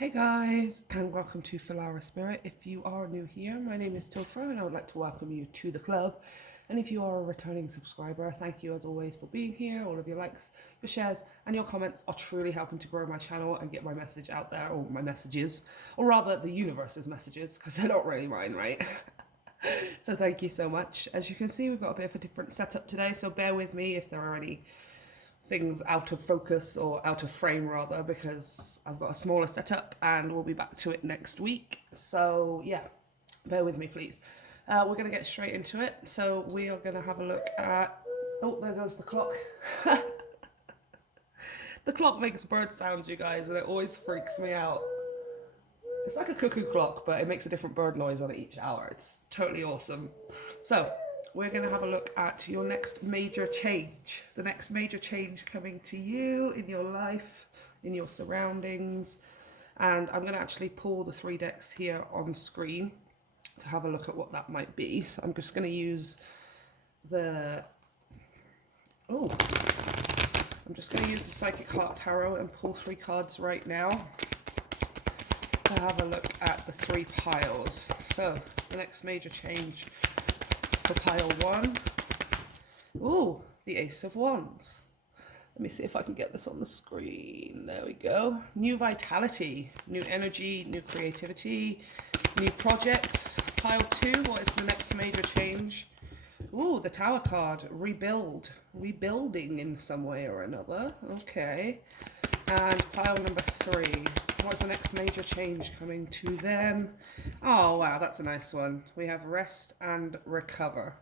Hey guys, and welcome to Filara Spirit. If you are new here, my name is Topher and I would like to welcome you to the club. And if you are a returning subscriber, thank you as always for being here. All of your likes, your shares, and your comments are truly helping to grow my channel and get my message out there, or my messages, or rather the universe's messages, because they're not really mine, right? So thank you so much. As you can see, we've got a bit of a different setup today, so bear with me if there are any things out of focus or out of frame rather, because I've got a smaller setup and we'll be back to it next week. So yeah, bear with me please. We're going to get straight into it. So we are going to have a look at, oh, there goes the clock. The clock makes bird sounds, you guys, and it always freaks me out. It's like a cuckoo clock, but it makes a different bird noise on each hour. It's totally awesome. So we're going to have a look at your next major change. The next major change coming to you in your life, in your surroundings. And I'm going to actually pull the 3 decks here on screen to have a look at what that might be. So I'm just going to use the... Oh, I'm just going to use the Psychic Heart Tarot and pull 3 cards right now to have a look at the 3 piles. So the next major change for pile 1. Ooh, the Ace of Wands. Let me see if I can get this on the screen. There we go. New vitality, new energy, new creativity, new projects. Pile 2, what is the next major change? Ooh, the Tower card, rebuild, rebuilding in some way or another. Okay. And pile number 3. What's the next major change coming to them? Oh, wow, that's a nice one. We have rest and recover.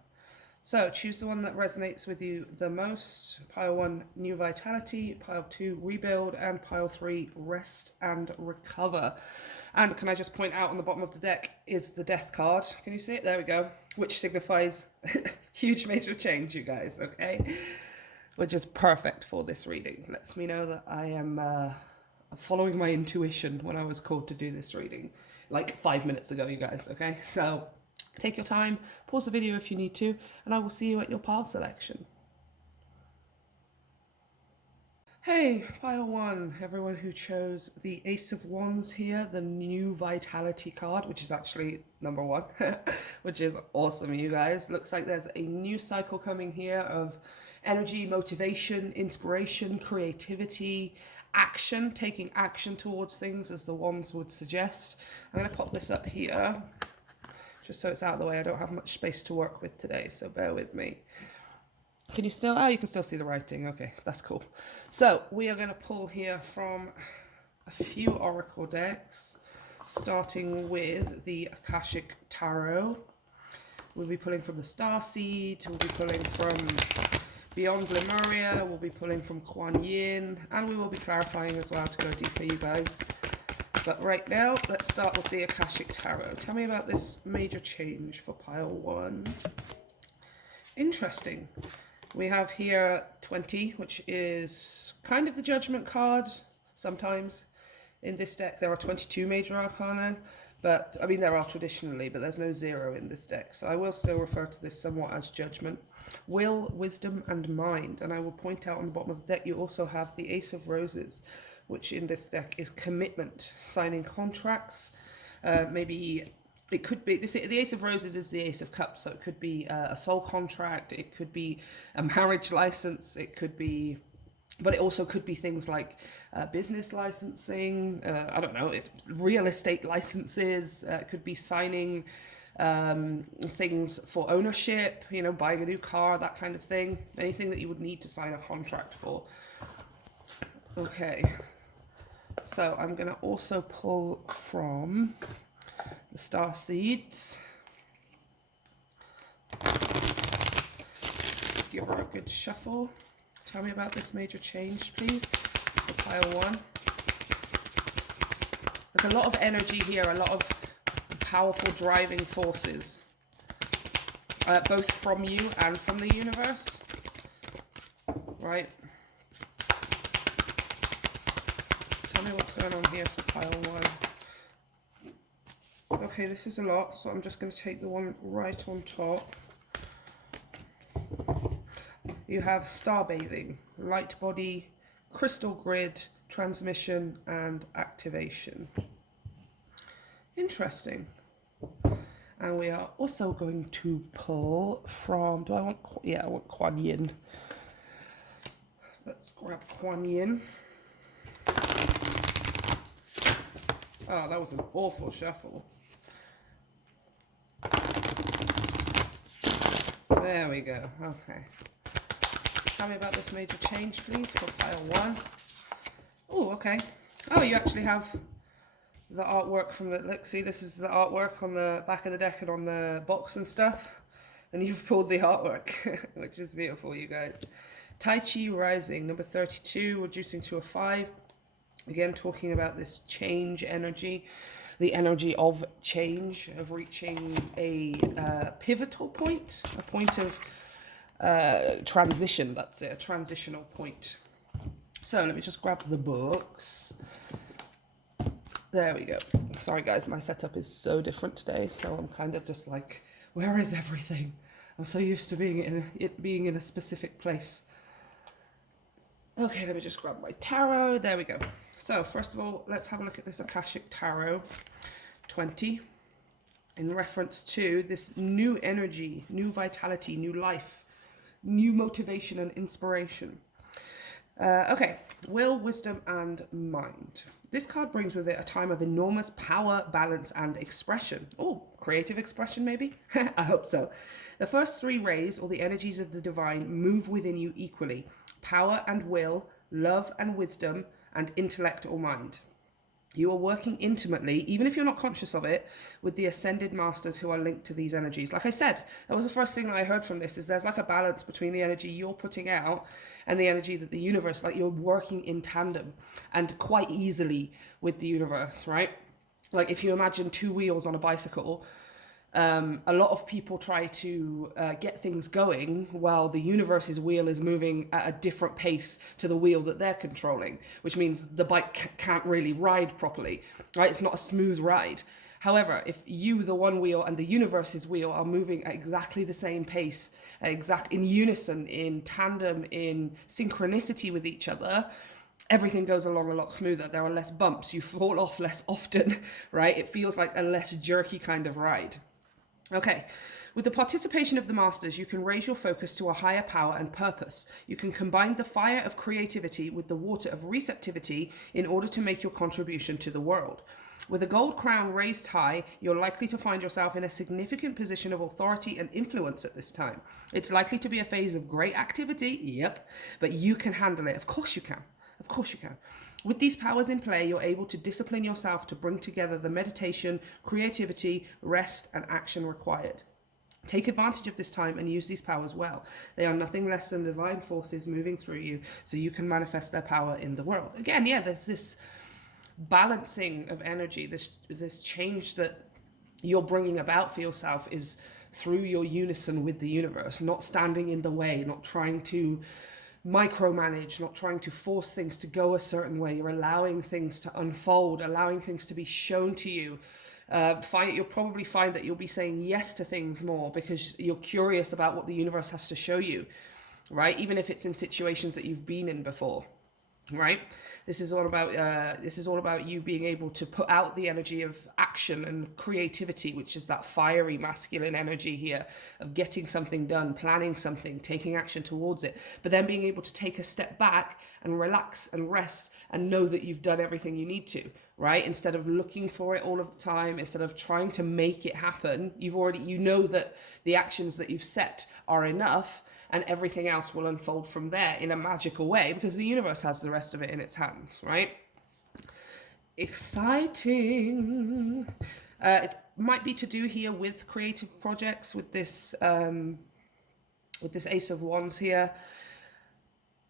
So choose the one that resonates with you the most. Pile 1, new vitality. Pile 2, rebuild. And pile 3, rest and recover. And can I just point out on the bottom of the deck is the death card. Can you see it? There we go. Which signifies huge major change, you guys, okay? Which is perfect for this reading. Lets me know that I am following my intuition when I was called to do this reading, like 5 minutes ago, you guys, okay? So take your time, pause the video if you need to, and I will see you at your pile selection. Hey, pile 1, everyone who chose the Ace of Wands here, the new vitality card, which is actually number 1, which is awesome, you guys. Looks like there's a new cycle coming here of energy, motivation, inspiration, creativity, action, taking action towards things as the wands would suggest. I'm going to pop this up here just so it's out of the way. I don't have much space to work with today, so bear with me. Can you still, oh, you can still see the writing. Okay, that's cool. So we are going to pull here from a few oracle decks, starting with the Akashic Tarot. We'll be pulling from the Starseed, we'll be pulling from Beyond Lemuria, we'll be pulling from Kuan Yin, and we will be clarifying as well to go deeper, you guys. But right now, let's start with the Akashic Tarot. Tell me about this major change for pile 1. Interesting. We have here 20, which is kind of the Judgment card sometimes. In this deck, there are 22 major arcana, but I mean, there are traditionally, but there's no 0 in this deck. So I will still refer to this somewhat as Judgment. Will, Wisdom, and Mind. And I will point out on the bottom of the deck, you also have the Ace of Roses, which in this deck is commitment, signing contracts, maybe... It could be, the Ace of Roses is the Ace of Cups, so it could be a soul contract, it could be a marriage license, it could be, but it also could be things like business licensing, I don't know, real estate licenses, it could be signing things for ownership, you know, buying a new car, that kind of thing, anything that you would need to sign a contract for. Okay, so I'm going to also pull from the Star Seeds. Give her a good shuffle. Tell me about this major change, please, for pile 1. There's a lot of energy here, a lot of powerful driving forces, both from you and from the universe, right? Tell me what's going on here for pile 1. Okay, this is a lot, so I'm just going to take the one right on top. You have starbathing, light body, crystal grid, transmission, and activation. Interesting. And we are also going to pull from, do I want, yeah, I want Kuan Yin. Let's grab Kuan Yin. Oh, that was an awful shuffle. There we go, okay. Tell me about this major change, please, for pile 1. Oh, okay. Oh, you actually have the artwork from the, look, see, this is the artwork on the back of the deck and on the box and stuff. And you've pulled the artwork, which is beautiful, you guys. Tai Chi Rising, number 32, reducing to a 5. Again, talking about this change energy, the energy of change, of reaching a pivotal point, a point of transition, that's it, a transitional point. So let me just grab the books. There we go. Sorry guys, my setup is so different today, so I'm kind of just like, where is everything? I'm so used to being in a specific place. Okay, let me just grab my tarot. There we go. So first of all, let's have a look at this Akashic Tarot 20 in reference to this new energy, new vitality, new life, new motivation and inspiration. Okay, will, wisdom, and mind. This card brings with it a time of enormous power, balance, and expression. Oh, creative expression maybe? I hope so. The first 3 rays, or the energies of the divine, move within you equally. Power and will, love and wisdom, and intellect or mind. You are working intimately, even if you're not conscious of it, with the ascended masters who are linked to these energies. Like I said, that was the first thing that I heard from this, is there's like a balance between the energy you're putting out and the energy that the universe, like you're working in tandem and quite easily with the universe, right? Like if you imagine 2 wheels on a bicycle, a lot of people try to get things going while the universe's wheel is moving at a different pace to the wheel that they're controlling, which means the bike can't really ride properly, right? It's not a smooth ride. However, if you, the one wheel, and the universe's wheel are moving at exactly the same pace, in unison, in tandem, in synchronicity with each other, everything goes along a lot smoother. There are less bumps. You fall off less often, right? It feels like a less jerky kind of ride. Okay, with the participation of the masters, you can raise your focus to a higher power and purpose. You can combine the fire of creativity with the water of receptivity in order to make your contribution to the world. With a gold crown raised high, you're likely to find yourself in a significant position of authority and influence at this time. It's likely to be a phase of great activity, yep, but you can handle it. Of course you can. Of course you can. With these powers in play, you're able to discipline yourself to bring together the meditation, creativity, rest, and action required. Take advantage of this time and use these powers well. They are nothing less than divine forces moving through you, so you can manifest their power in the world. Again, yeah, there's this balancing of energy, this change that you're bringing about for yourself is through your unison with the universe, not standing in the way, not trying to micromanage, not trying to force things to go a certain way. You're allowing things to unfold, allowing things to be shown to you. You'll probably find that you'll be saying yes to things more because you're curious about what the universe has to show you, right? Even if it's in situations that you've been in before, right? This is all about you being able to put out the energy of action and creativity, which is that fiery masculine energy here of getting something done, planning something, taking action towards it, but then being able to take a step back and relax and rest and know that you've done everything you need to, right? Instead of looking for it all of the time, instead of trying to make it happen, you know that the actions that you've set are enough, and everything else will unfold from there in a magical way because the universe has the rest of it in its hands, right? Exciting. It might be to do here with creative projects, with this Ace of Wands here.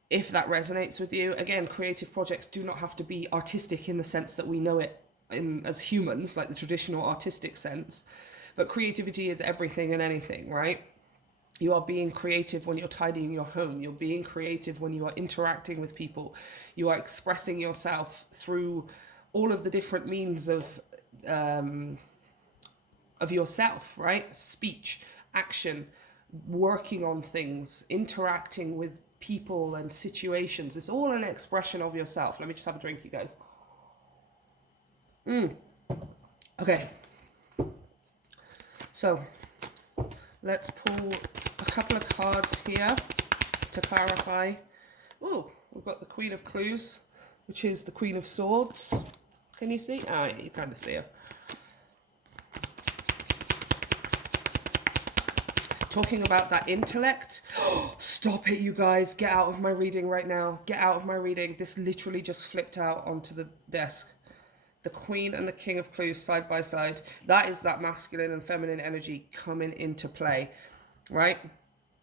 If that resonates with you, again, creative projects do not have to be artistic in the sense that we know it as humans, like the traditional artistic sense, but creativity is everything and anything, right? You are being creative when you're tidying your home. You're being creative when you are interacting with people. You are expressing yourself through all of the different means of yourself, right? Speech, action, working on things, interacting with people and situations. It's all an expression of yourself. Let me just have a drink, you guys. Okay, so let's pull a couple of cards here to clarify. Oh, we've got the Queen of Clues, which is the Queen of Swords. Can you see? Ah, yeah, you kind of see her. Talking about that intellect. Stop it, you guys. Get out of my reading right now. Get out of my reading. This literally just flipped out onto the desk. The Queen and the King of Clues side by side. That is that masculine and feminine energy coming into play, right?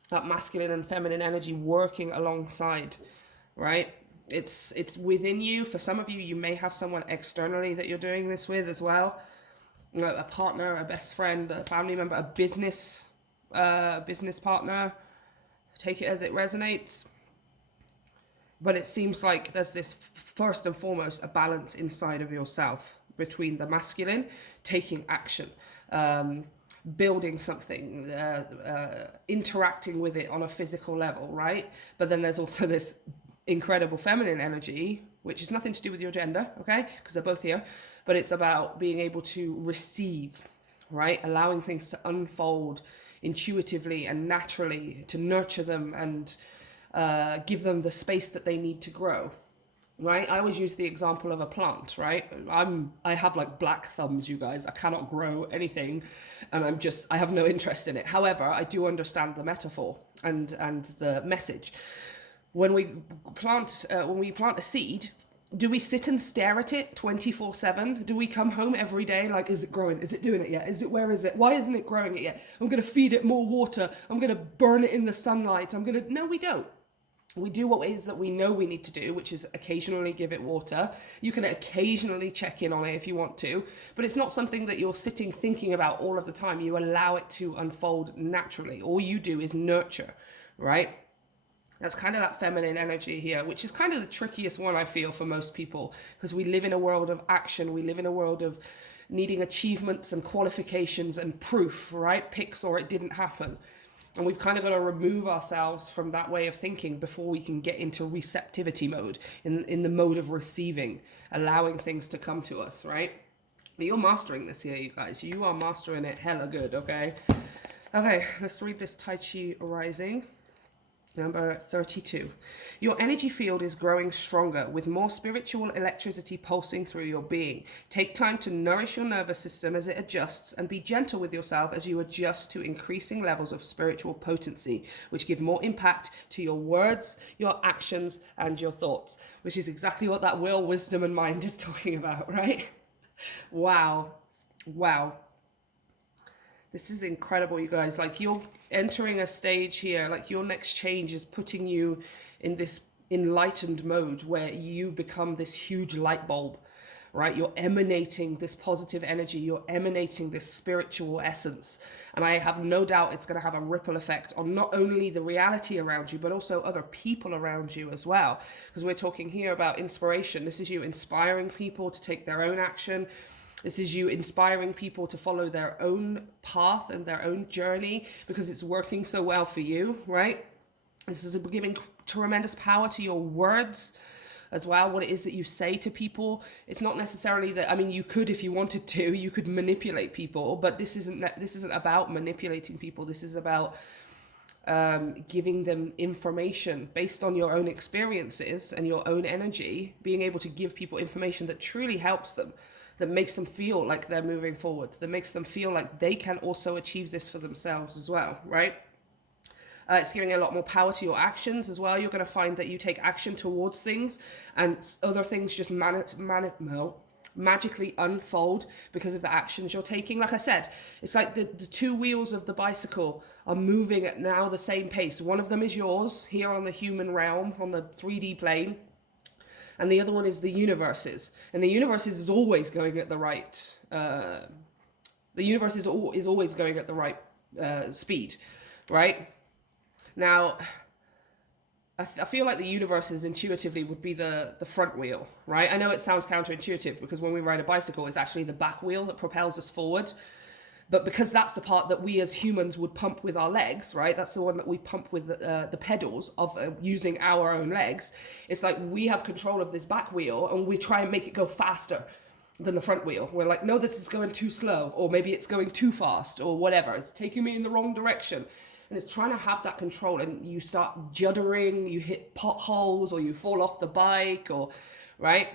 That masculine and feminine energy working alongside, right? It's within you. For some of you, you may have someone externally that you're doing this with as well. You know, a partner, a best friend, a family member, a business partner. Take it as it resonates. But it seems like there's this, first and foremost, a balance inside of yourself between the masculine, taking action, building something, interacting with it on a physical level, right? But then there's also this incredible feminine energy, which is nothing to do with your gender, okay? Because they're both here. But it's about being able to receive, right? Allowing things to unfold intuitively and naturally, to nurture them and give them the space that they need to grow, right? I always use the example of a plant, right? I have like black thumbs, you guys. I cannot grow anything, and I have no interest in it. However, I do understand the metaphor and the message. When we plant a seed, do we sit and stare at it 24/7? Do we come home every day like, is it growing? Is it doing it yet? Where is it? Why isn't it growing it yet? I'm going to feed it more water. I'm going to burn it in the sunlight. No, we don't. We do what it is that we know we need to do, which is occasionally give it water. You can occasionally check in on it if you want to, but it's not something that you're sitting thinking about all of the time. You allow it to unfold naturally. All you do is nurture, right? That's kind of that feminine energy here, which is kind of the trickiest one, I feel, for most people, because we live in a world of action. We live in a world of needing achievements and qualifications and proof, right? Pics or it didn't happen. And we've kind of got to remove ourselves from that way of thinking before we can get into receptivity mode, in the mode of receiving, allowing things to come to us, right? But you're mastering this here, you guys. You are mastering it hella good, okay? Okay, let's read this Tai Chi Rising. Number 32. Your energy field is growing stronger with more spiritual electricity pulsing through your being. Take time to nourish your nervous system as it adjusts, and be gentle with yourself as you adjust to increasing levels of spiritual potency, which give more impact to your words, your actions, and your thoughts, which is exactly what that will, wisdom, and mind is talking about, right? Wow. Wow. This is incredible, you guys. Like, you're entering a stage here, like your next change is putting you in this enlightened mode where you become this huge light bulb, right? You're emanating this positive energy. You're emanating this spiritual essence. And I have no doubt it's going to have a ripple effect on not only the reality around you, but also other people around you as well. Because we're talking here about inspiration. This is you inspiring people to take their own action. This is you inspiring people to follow their own path and their own journey because it's working so well for you, right? This is giving tremendous power to your words as well, what it is that you say to people. It's not necessarily that, I mean, you could, if you wanted to, you could manipulate people, but this isn't about manipulating people. This is about giving them information based on your own experiences and your own energy, being able to give people information that truly helps them, that makes them feel like they're moving forward, that makes them feel like they can also achieve this for themselves as well, right? It's giving a lot more power to your actions as well. You're going to find that you take action towards things and other things just magically unfold because of the actions you're taking. Like I said, it's like the two wheels of the bicycle are moving at now the same pace. One of them is yours here on the human realm, on the 3D plane, and the other one is the universe's. And the universe's is always going at the right. The universe is always going at the right speed, right? Now, I feel like the universe's intuitively would be the front wheel, right? I know it sounds counterintuitive because when we ride a bicycle, it's actually the back wheel that propels us forward. But because that's the part that we as humans would pump with our legs, right? That's the one that we pump with the pedals of using our own legs. It's like we have control of this back wheel and we try and make it go faster, than the front wheel. We're like, no, this is going too slow, or maybe it's going too fast, or whatever. It's taking me in the wrong direction. And it's trying to have that control, and you start juddering, you hit potholes, or you fall off the bike, or, right?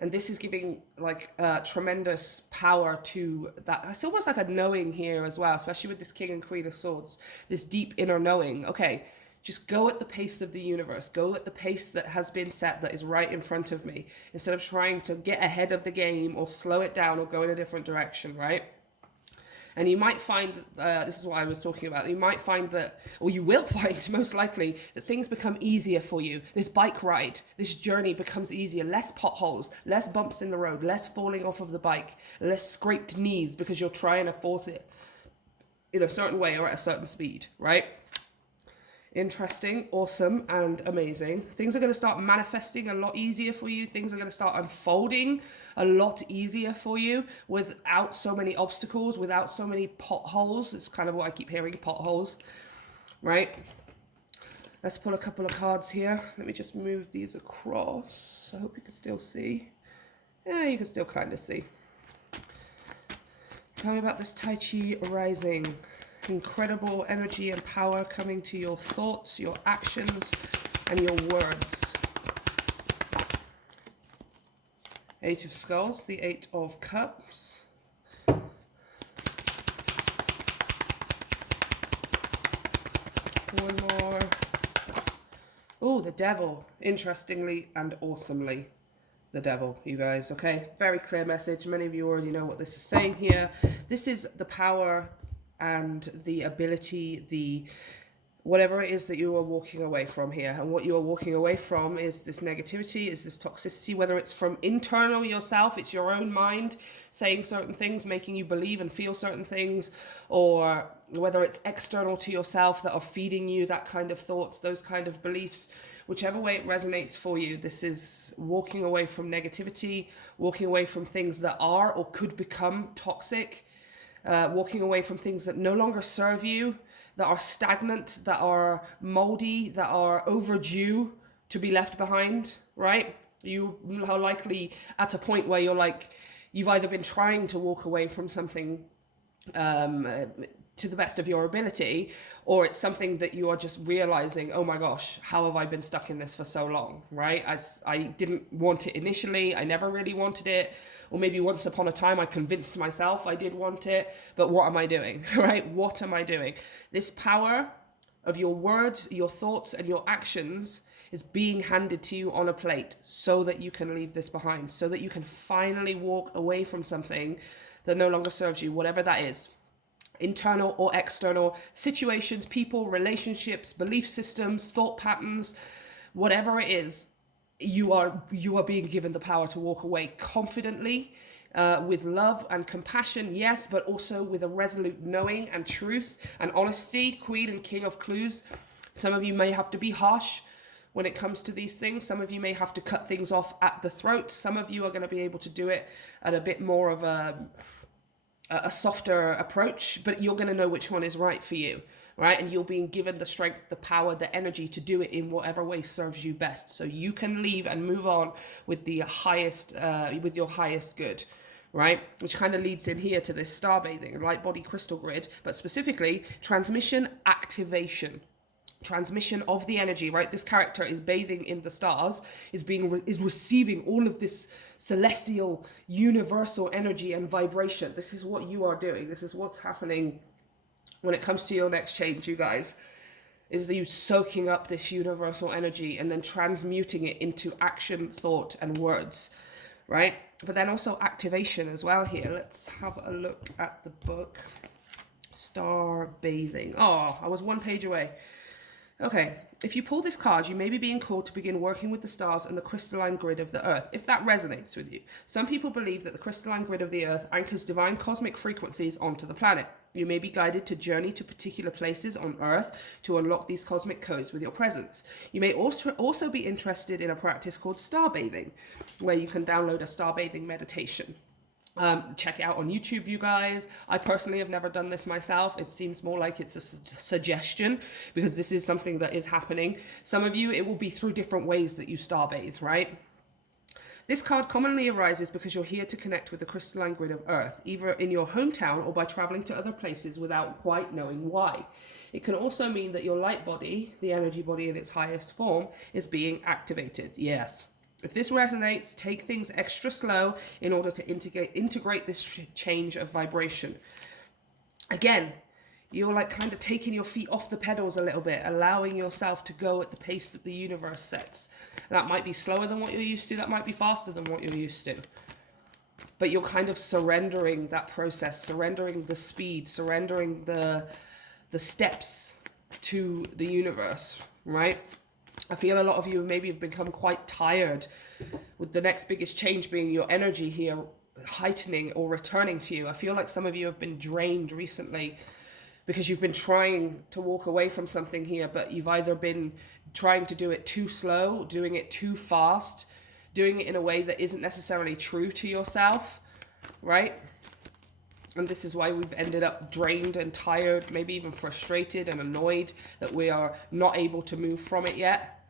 And this is giving like tremendous power to that. It's almost like a knowing here as well, especially with this King and Queen of Swords, this deep inner knowing. Okay, just go at the pace of the universe. Go at the pace that has been set, that is right in front of me, instead of trying to get ahead of the game or slow it down or go in a different direction, right? And you might find, this is what I was talking about, you might find that, or you will find most likely, that things become easier for you. This bike ride, this journey becomes easier. Less potholes, less bumps in the road, less falling off of the bike, less scraped knees because you're trying to force it in a certain way or at a certain speed, right? Interesting, awesome, and amazing. Things are going to start manifesting a lot easier for you. Things are going to start unfolding a lot easier for you without so many obstacles, without so many potholes. It's kind of what I keep hearing, potholes, right? Let's pull a couple of cards here. Let me just move these across. I hope you can still see. Yeah, you can still kind of see. Tell me about this Tai Chi rising. Incredible energy and power coming to your thoughts, your actions, and your words. Eight of Skulls, the Eight of Cups. One more. Oh, the Devil. Interestingly and awesomely. The Devil, you guys, okay? Very clear message. Many of you already know what this is saying here. This is the power and the ability, the whatever it is that you are walking away from here. And what you are walking away from is this negativity, is this toxicity, whether it's from internal yourself, it's your own mind saying certain things, making you believe and feel certain things, or whether it's external to yourself that are feeding you that kind of thoughts, those kind of beliefs. Whichever way it resonates for you, this is walking away from negativity, walking away from things that are or could become toxic, walking away from things that no longer serve you, that are stagnant, that are moldy, that are overdue to be left behind, right? You are likely at a point where you're like, you've either been trying to walk away from something to the best of your ability, or it's something that you are just realizing, oh my gosh, how have I been stuck in this for so long, right? I didn't want it initially, I never really wanted it, or maybe once upon a time I convinced myself I did want it, but what am I doing, right? What am I doing? This power of your words, your thoughts, and your actions is being handed to you on a plate so that you can leave this behind, so that you can finally walk away from something that no longer serves you, whatever that is. Internal or external situations, people, relationships, belief systems, thought patterns, whatever it is, you are being given the power to walk away confidently, with love and compassion, yes, but also with a resolute knowing and truth and honesty. Queen and King of Clues. Some of you may have to be harsh when it comes to these things. Some of you may have to cut things off at the throat. Some of you are going to be able to do it at a bit more of a softer approach, but you're going to know which one is right for you, right? And you're being given the strength, the power, the energy to do it in whatever way serves you best, so you can leave and move on with the highest, with your highest good, right? Which kind of leads in here to this star bathing, light body crystal grid, but specifically transmission activation. Transmission of the energy, right? This character is bathing in the stars, is receiving all of this celestial, universal energy and vibration. This is what you are doing. This is what's happening when it comes to your next change, you guys. Is you soaking up this universal energy and then transmuting it into action, thought, and words, right? But then also activation as well here. Let's have a look at the book. Star bathing. Oh, I was one page away. Okay, if you pull this card, you may be being called to begin working with the stars and the crystalline grid of the earth, if that resonates with you. Some people believe that the crystalline grid of the earth anchors divine cosmic frequencies onto the planet. You may be guided to journey to particular places on earth to unlock these cosmic codes with your presence. You may also be interested in a practice called star bathing, where you can download a star bathing meditation. Check it out on YouTube, you guys. I personally have never done this myself. It seems more like it's a suggestion, because this is something that is happening. Some of you, it will be through different ways that you star bathe, right? This card commonly arises because you're here to connect with the crystalline grid of Earth, either in your hometown or by traveling to other places without quite knowing why. It can also mean that your light body, the energy body in its highest form, is being activated. Yes. If this resonates, take things extra slow in order to integrate this change of vibration. Again, you're like kind of taking your feet off the pedals a little bit, allowing yourself to go at the pace that the universe sets. That might be slower than what you're used to, that might be faster than what you're used to. But you're kind of surrendering that process, surrendering the speed, surrendering the steps to the universe, right? I feel a lot of you maybe have become quite tired with the next biggest change being your energy here heightening or returning to you. I feel like some of you have been drained recently because you've been trying to walk away from something here, but you've either been trying to do it too slow, doing it too fast, doing it in a way that isn't necessarily true to yourself, right? And this is why we've ended up drained and tired, maybe even frustrated and annoyed that we are not able to move from it yet.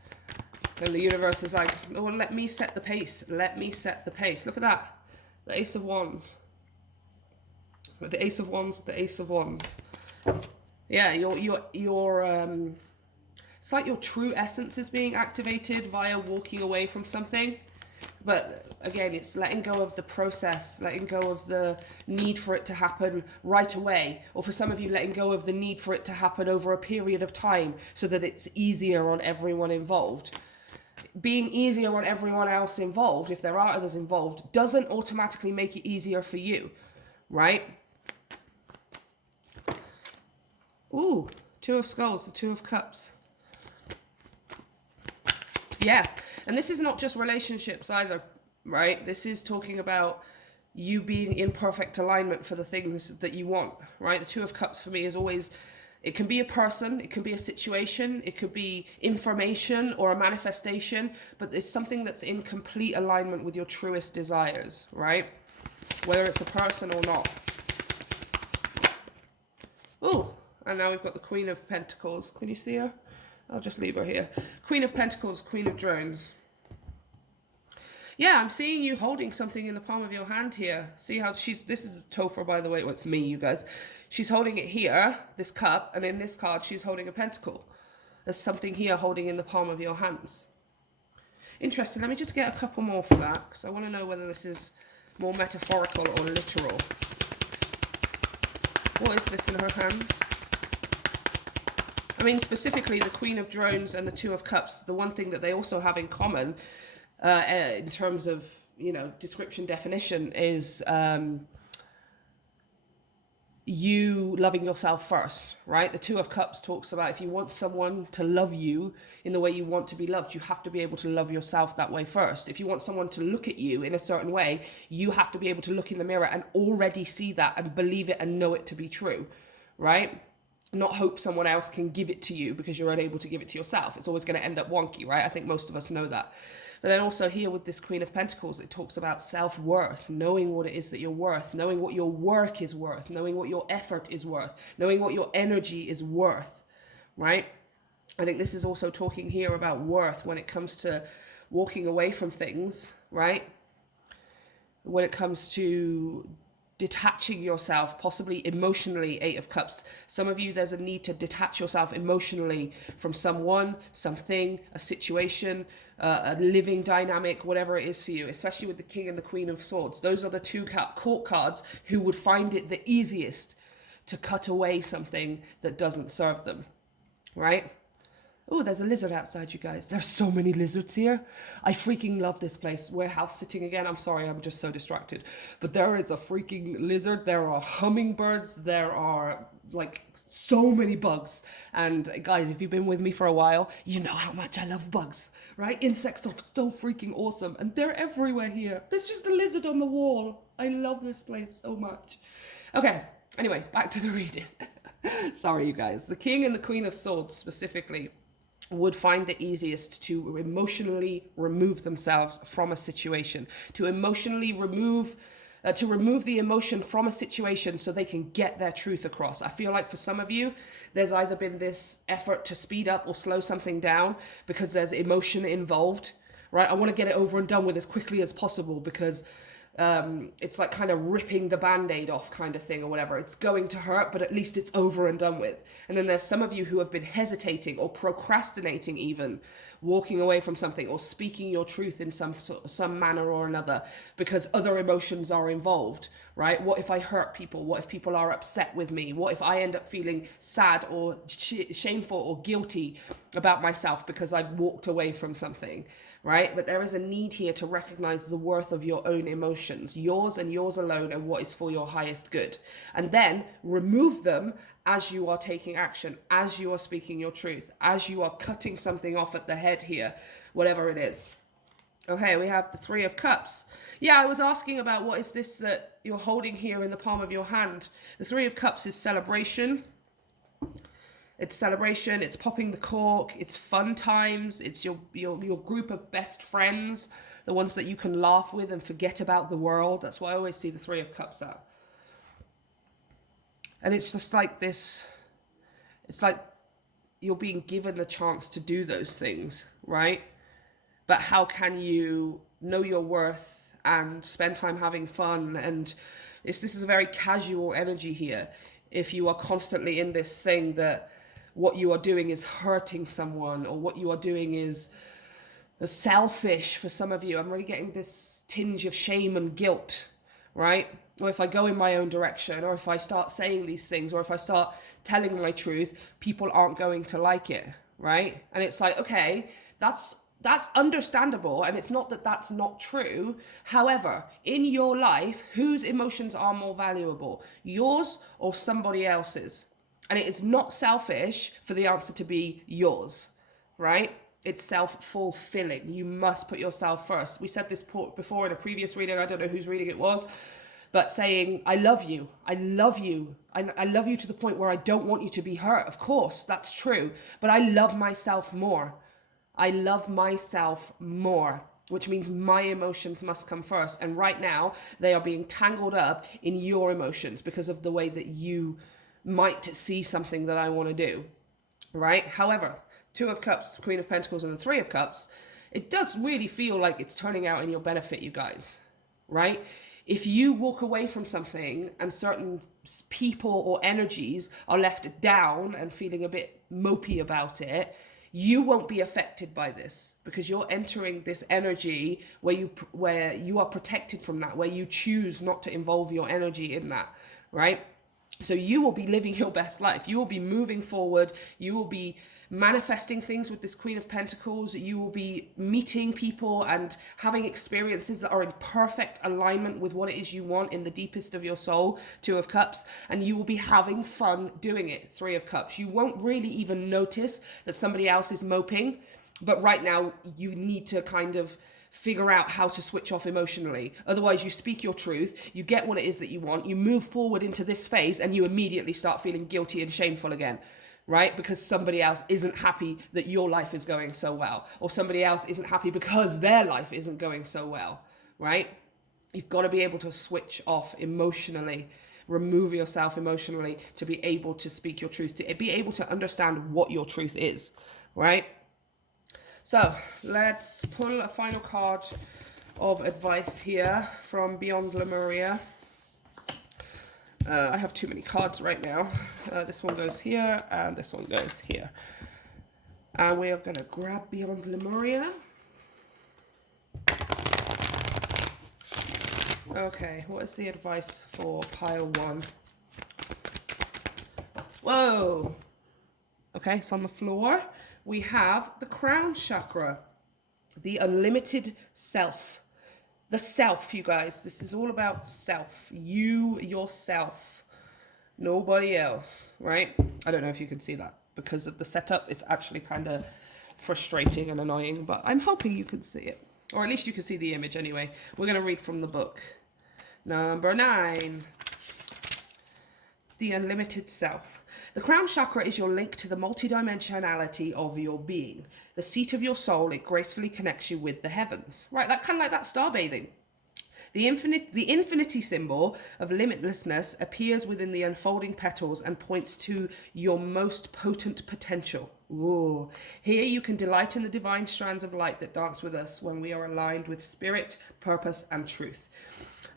And the universe is like, oh, well, let me set the pace. Let me set the pace. Look at that. The Ace of Wands. The Ace of Wands, the Ace of Wands. Yeah, it's like your true essence is being activated via walking away from something. But again, it's letting go of the process, letting go of the need for it to happen right away. Or for some of you, letting go of the need for it to happen over a period of time so that it's easier on everyone involved. Being easier on everyone else involved, if there are others involved, doesn't automatically make it easier for you, right? Ooh, Two of Skulls, the Two of Cups. Yeah, and this is not just relationships either, right? This is talking about you being in perfect alignment for the things that you want, right? The Two of Cups for me is always, it can be a person, it can be a situation, it could be information or a manifestation, but it's something that's in complete alignment with your truest desires, right? Whether it's a person or not. Oh, and now we've got the Queen of Pentacles. Can you see her? I'll just leave her here. Queen of Pentacles, Queen of Drones. Yeah, I'm seeing you holding something in the palm of your hand here. See how this is Topher, by the way. Well, it's me, you guys. She's holding it here, this cup, and in this card, she's holding a pentacle. There's something here holding in the palm of your hands. Interesting. Let me just get a couple more for that, because I want to know whether this is more metaphorical or literal. What is this in her hands? I mean, specifically the Queen of Drones and the Two of Cups, the one thing that they also have in common in terms of, you know, description, definition is you loving yourself first, right? The Two of Cups talks about if you want someone to love you in the way you want to be loved, you have to be able to love yourself that way first. If you want someone to look at you in a certain way, you have to be able to look in the mirror and already see that and believe it and know it to be true, right? Not hope someone else can give it to you because you're unable to give it to yourself. It's always going to end up wonky, right? I think most of us know that. But then also here with this Queen of Pentacles, it talks about self-worth, knowing what it is that you're worth, knowing what your work is worth, knowing what your effort is worth, knowing what your energy is worth, right? I think this is also talking here about worth when it comes to walking away from things, right? When it comes to detaching yourself, possibly emotionally, Eight of Cups. Some of you, there's a need to detach yourself emotionally from someone, something, a situation, a living dynamic, whatever it is for you, especially with the King and the Queen of Swords. Those are the two court cards who would find it the easiest to cut away something that doesn't serve them, right? Oh, there's a lizard outside, you guys. There's so many lizards here. I freaking love this place. We're house sitting again. I'm sorry, I'm just so distracted. But there is a freaking lizard. There are hummingbirds. There are like so many bugs. And guys, if you've been with me for a while, you know how much I love bugs, right? Insects are so freaking awesome. And they're everywhere here. There's just a lizard on the wall. I love this place so much. Okay, anyway, back to the reading. Sorry, you guys. The King and the Queen of Swords specifically would find the easiest to emotionally remove themselves from a situation, to emotionally remove the emotion from a situation so they can get their truth across. I feel like for some of you, there's either been this effort to speed up or slow something down because there's emotion involved, right? I want to get it over and done with as quickly as possible because it's like kind of ripping the band-aid off kind of thing or whatever. It's going to hurt, but at least it's over and done with. And then there's some of you who have been hesitating or procrastinating, even walking away from something or speaking your truth in some manner or another because other emotions are involved, right? What if I hurt people? What if people are upset with me? What if I end up feeling sad or shameful or guilty about myself because I've walked away from something, right? But there is a need here to recognize the worth of your own emotions, yours and yours alone, and what is for your highest good. And then remove them as you are taking action, as you are speaking your truth, as you are cutting something off at the head here, whatever it is. Okay, we have the Three of Cups. Yeah, I was asking about what is this that you're holding here in the palm of your hand. The Three of Cups is celebration. It's celebration, it's popping the cork, it's fun times, it's your group of best friends, the ones that you can laugh with and forget about the world. That's why I always see the Three of Cups out. And it's just like this, it's like you're being given the chance to do those things, right? But how can you know your worth and spend time having fun? And this is a very casual energy here. If you are constantly in this thing that what you are doing is hurting someone, or what you are doing is selfish for some of you. I'm really getting this tinge of shame and guilt, right? Or if I go in my own direction, or if I start saying these things, or if I start telling my truth, people aren't going to like it, right? And it's like, okay, that's understandable, and it's not that that's not true. However, in your life, whose emotions are more valuable, yours or somebody else's? And it is not selfish for the answer to be yours, right? It's self-fulfilling. You must put yourself first. We said this before in a previous reading. I don't know whose reading it was, but saying, I love you. I love you. I love you to the point where I don't want you to be hurt. Of course, that's true. But I love myself more. I love myself more, which means my emotions must come first. And right now, they are being tangled up in your emotions because of the way that you might see something that I want to do, right? However, Two of Cups, Queen of Pentacles, and the Three of Cups, it does really feel like it's turning out in your benefit, you guys, right? If you walk away from something and certain people or energies are left down and feeling a bit mopey about it, you won't be affected by this because you're entering this energy where you are protected from that, where you choose not to involve your energy in that, right? So you will be living your best life. You will be moving forward. You will be manifesting things with this Queen of Pentacles. You will be meeting people and having experiences that are in perfect alignment with what it is you want in the deepest of your soul, Two of Cups. And you will be having fun doing it, Three of Cups. You won't really even notice that somebody else is moping. But right now, you need to kind of figure out how to switch off emotionally. Otherwise, you speak your truth, you get what it is that you want, you move forward into this phase, and you immediately start feeling guilty and shameful again, right? Because somebody else isn't happy that your life is going so well, or somebody else isn't happy because their life isn't going so well, right? You've got to be able to switch off emotionally, remove yourself emotionally to be able to speak your truth, to be able to understand what your truth is, right? So let's pull a final card of advice here from Beyond Lemuria. I have too many cards right now. This one goes here and this one goes here. And we are going to grab Beyond Lemuria. Okay, what is the advice for pile one? Whoa! Okay, it's on the floor. We have the crown chakra, the unlimited self. The self, you guys. This is all about self. You, yourself. Nobody else, right? I don't know if you can see that. Because of the setup, it's actually kind of frustrating and annoying, but I'm hoping you can see it. Or at least you can see the image anyway. We're going to read from the book. Number 9. The unlimited self. The crown chakra is your link to the multidimensionality of your being. The seat of your soul, it gracefully connects you with the heavens. Right, that kind of like that starbathing. The infinity symbol of limitlessness appears within the unfolding petals and points to your most potent potential, Ooh. Here you can delight in the divine strands of light that dance with us when we are aligned with spirit, purpose, and truth.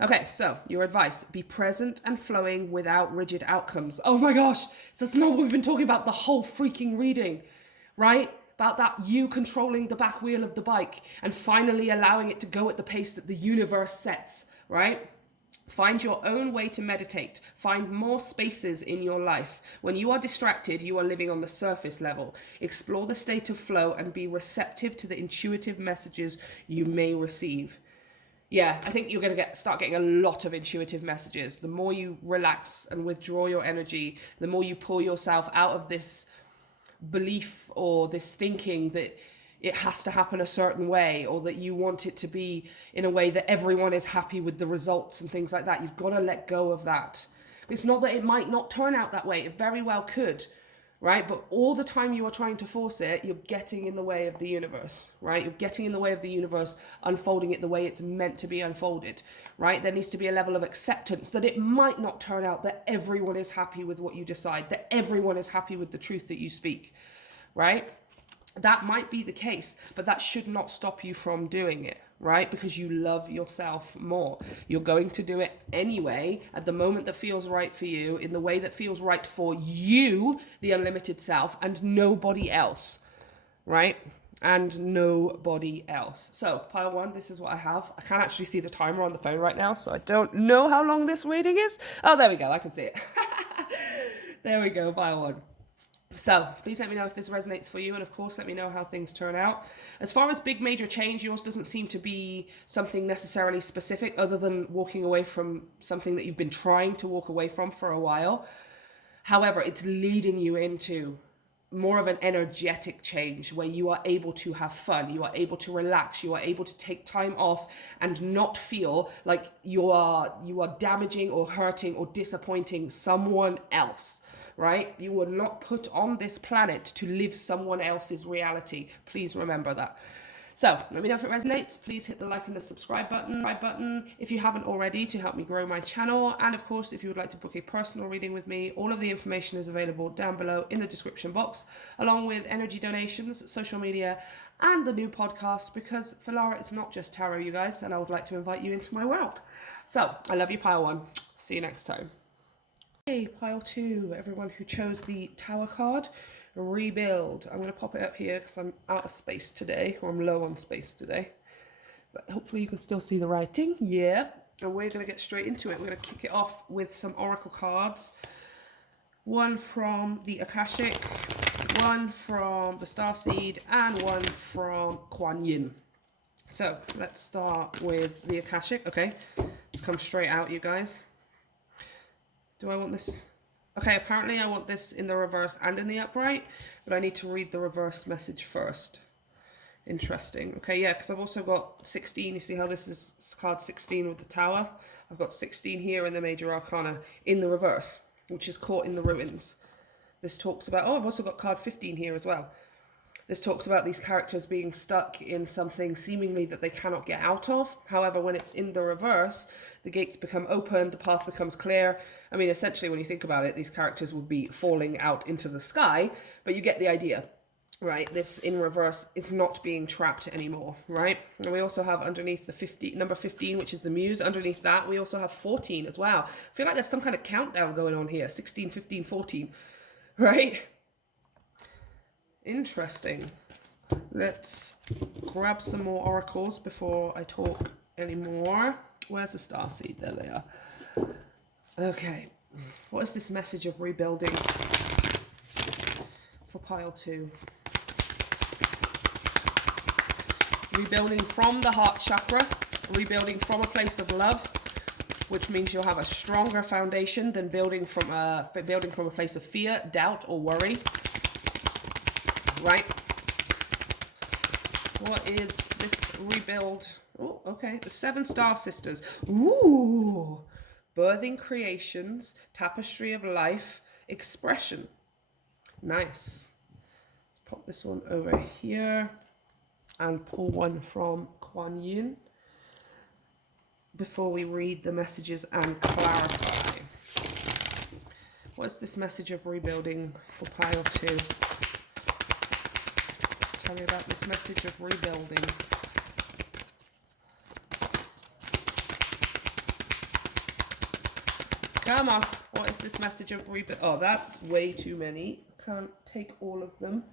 Okay, so your advice, be present and flowing without rigid outcomes. Oh my gosh, so that's not what we've been talking about the whole freaking reading, right? About that you controlling the back wheel of the bike and finally allowing it to go at the pace that the universe sets, right? Find your own way to meditate. Find more spaces in your life. When you are distracted, you are living on the surface level. Explore the state of flow and be receptive to the intuitive messages you may receive. Yeah, I think you're going to start getting a lot of intuitive messages. The more you relax and withdraw your energy, the more you pull yourself out of this belief or this thinking that it has to happen a certain way, or that you want it to be in a way that everyone is happy with the results and things like that. You've got to let go of that. It's not that it might not turn out that way. It very well could, right? But all the time you are trying to force it, you're getting in the way of the universe, right? You're getting in the way of the universe unfolding it the way it's meant to be unfolded, right? There needs to be a level of acceptance that it might not turn out that everyone is happy with what you decide, that everyone is happy with the truth that you speak, right? That might be the case, but that should not stop you from doing it, right? Because you love yourself more. You're going to do it anyway at the moment that feels right for you, in the way that feels right for you, the unlimited self, and nobody else, right? And nobody else. So, pile one, this is what I have. I can't actually see the timer on the phone right now, so I don't know how long this reading is. Oh, there we go. I can see it. There we go, pile one. So please let me know if this resonates for you, and of course let me know how things turn out. As far as big major change, yours doesn't seem to be something necessarily specific other than walking away from something that you've been trying to walk away from for a while. However, it's leading you into more of an energetic change where you are able to have fun, you are able to relax, you are able to take time off and not feel like you are damaging or hurting or disappointing someone else. Right? You were not put on this planet to live someone else's reality. Please remember that. So let me know if it resonates. Please hit the like and the subscribe button if you haven't already, to help me grow my channel. And of course, if you would like to book a personal reading with me, all of the information is available down below in the description box, along with energy donations, social media, and the new podcast, because Filara is not just tarot, you guys, and I would like to invite you into my world. So I love you, pile one. See you next time. Hey, pile two, everyone who chose the Tower card, rebuild. I'm going to pop it up here because I'm out of space today, or I'm low on space today. But hopefully you can still see the writing. Yeah. And we're going to get straight into it. We're going to kick it off with some oracle cards. One from the Akashic, one from the Starseed, and one from Kuan Yin. So let's start with the Akashic. Okay, let's come straight out, you guys. Do I want this? Okay, apparently I want this in the reverse and in the upright, but I need to read the reverse message first. Interesting. Okay, yeah, because I've also got 16. You see how this is card 16 with the Tower? I've got 16 here in the Major Arcana in the reverse, which is Caught in the Ruins. This talks about, oh, I've also got card 15 here as well. This talks about these characters being stuck in something seemingly that they cannot get out of. However, when it's in the reverse, the gates become open, the path becomes clear. I mean, essentially, when you think about it, these characters would be falling out into the sky, but you get the idea, right? This in reverse is not being trapped anymore, right? And we also have underneath the number 15, which is the Muse. Underneath that, we also have 14 as well. I feel like there's some kind of countdown going on here. 16, 15, 14, right? Interesting. Let's grab some more oracles before I talk anymore. Where's the Starseed? There they are. Okay. What is this message of rebuilding for pile two? Rebuilding from the heart chakra. Rebuilding from a place of love, which means you'll have a stronger foundation than building from a place of fear, doubt, or worry. Right? What is this rebuild? Oh, okay. The 7 Star Sisters. Ooh! Birthing creations, tapestry of life, expression. Nice. Let's pop this one over here and pull one from Kuan Yin before we read the messages and clarify. What's this message of rebuilding for pile 2? tell me about this message of rebuilding. Come on. What is this message of rebuild? Oh, that's way too many. Can't take all of them.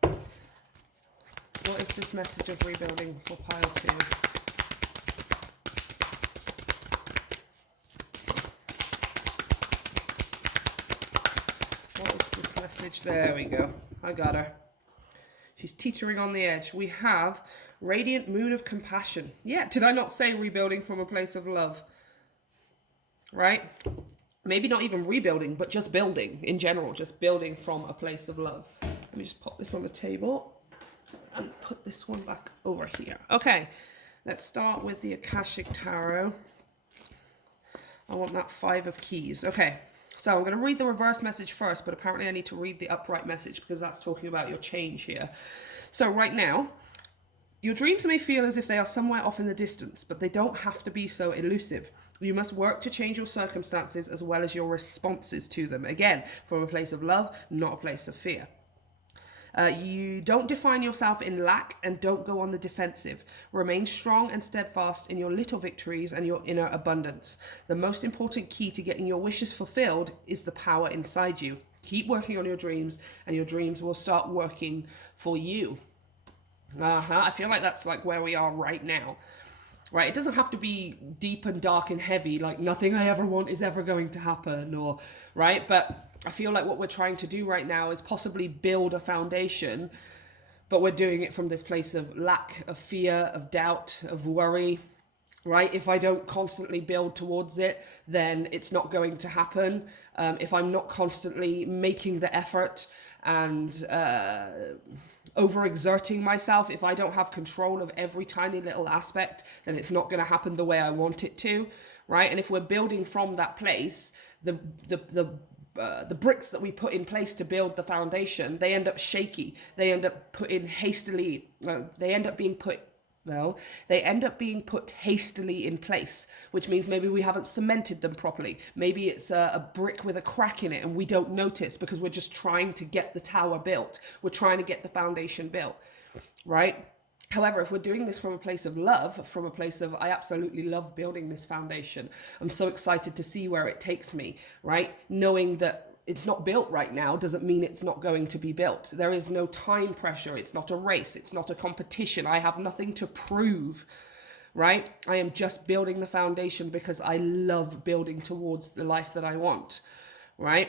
What is this message of rebuilding for pile 2? What is this message? There we go. I got her. She's teetering on the edge. We have radiant mood of compassion. Yeah, did I not say rebuilding from a place of love? Right? Maybe not even rebuilding, but just building in general. Just building from a place of love. Let me just pop this on the table and put this one back over here. Okay, let's start with the Akashic Tarot. I want that 5 of keys. Okay, so I'm going to read the reverse message first, but apparently I need to read the upright message because that's talking about your change here. So right now, your dreams may feel as if they are somewhere off in the distance, but they don't have to be so elusive. You must work to change your circumstances as well as your responses to them. Again, from a place of love, not a place of fear. You don't define yourself in lack and don't go on the defensive. Remain strong and steadfast in your little victories and your inner abundance. The most important key to getting your wishes fulfilled is the power inside you. Keep working on your dreams and your dreams will start working for you. I feel like that's like where we are right now. Right? It doesn't have to be deep and dark and heavy, like nothing I ever want is ever going to happen, or right? But I feel like what we're trying to do right now is possibly build a foundation, but we're doing it from this place of lack, of fear, of doubt, of worry, right? If I don't constantly build towards it, then it's not going to happen. If I'm not constantly making the effort and overexerting myself, if I don't have control of every tiny little aspect, then it's not going to happen the way I want it to, right? And if we're building from that place, the bricks that we put in place to build the foundation, they end up shaky. They end up they end up being put hastily in place, which means maybe we haven't cemented them properly. Maybe it's a brick with a crack in it and we don't notice because we're just trying to get the tower built. We're trying to get the foundation built, right? However, if we're doing this from a place of love, from a place of, I absolutely love building this foundation. I'm so excited to see where it takes me, right? Knowing that it's not built right now doesn't mean it's not going to be built. There is no time pressure. It's not a race. It's not a competition. I have nothing to prove, right? I am just building the foundation because I love building towards the life that I want, right?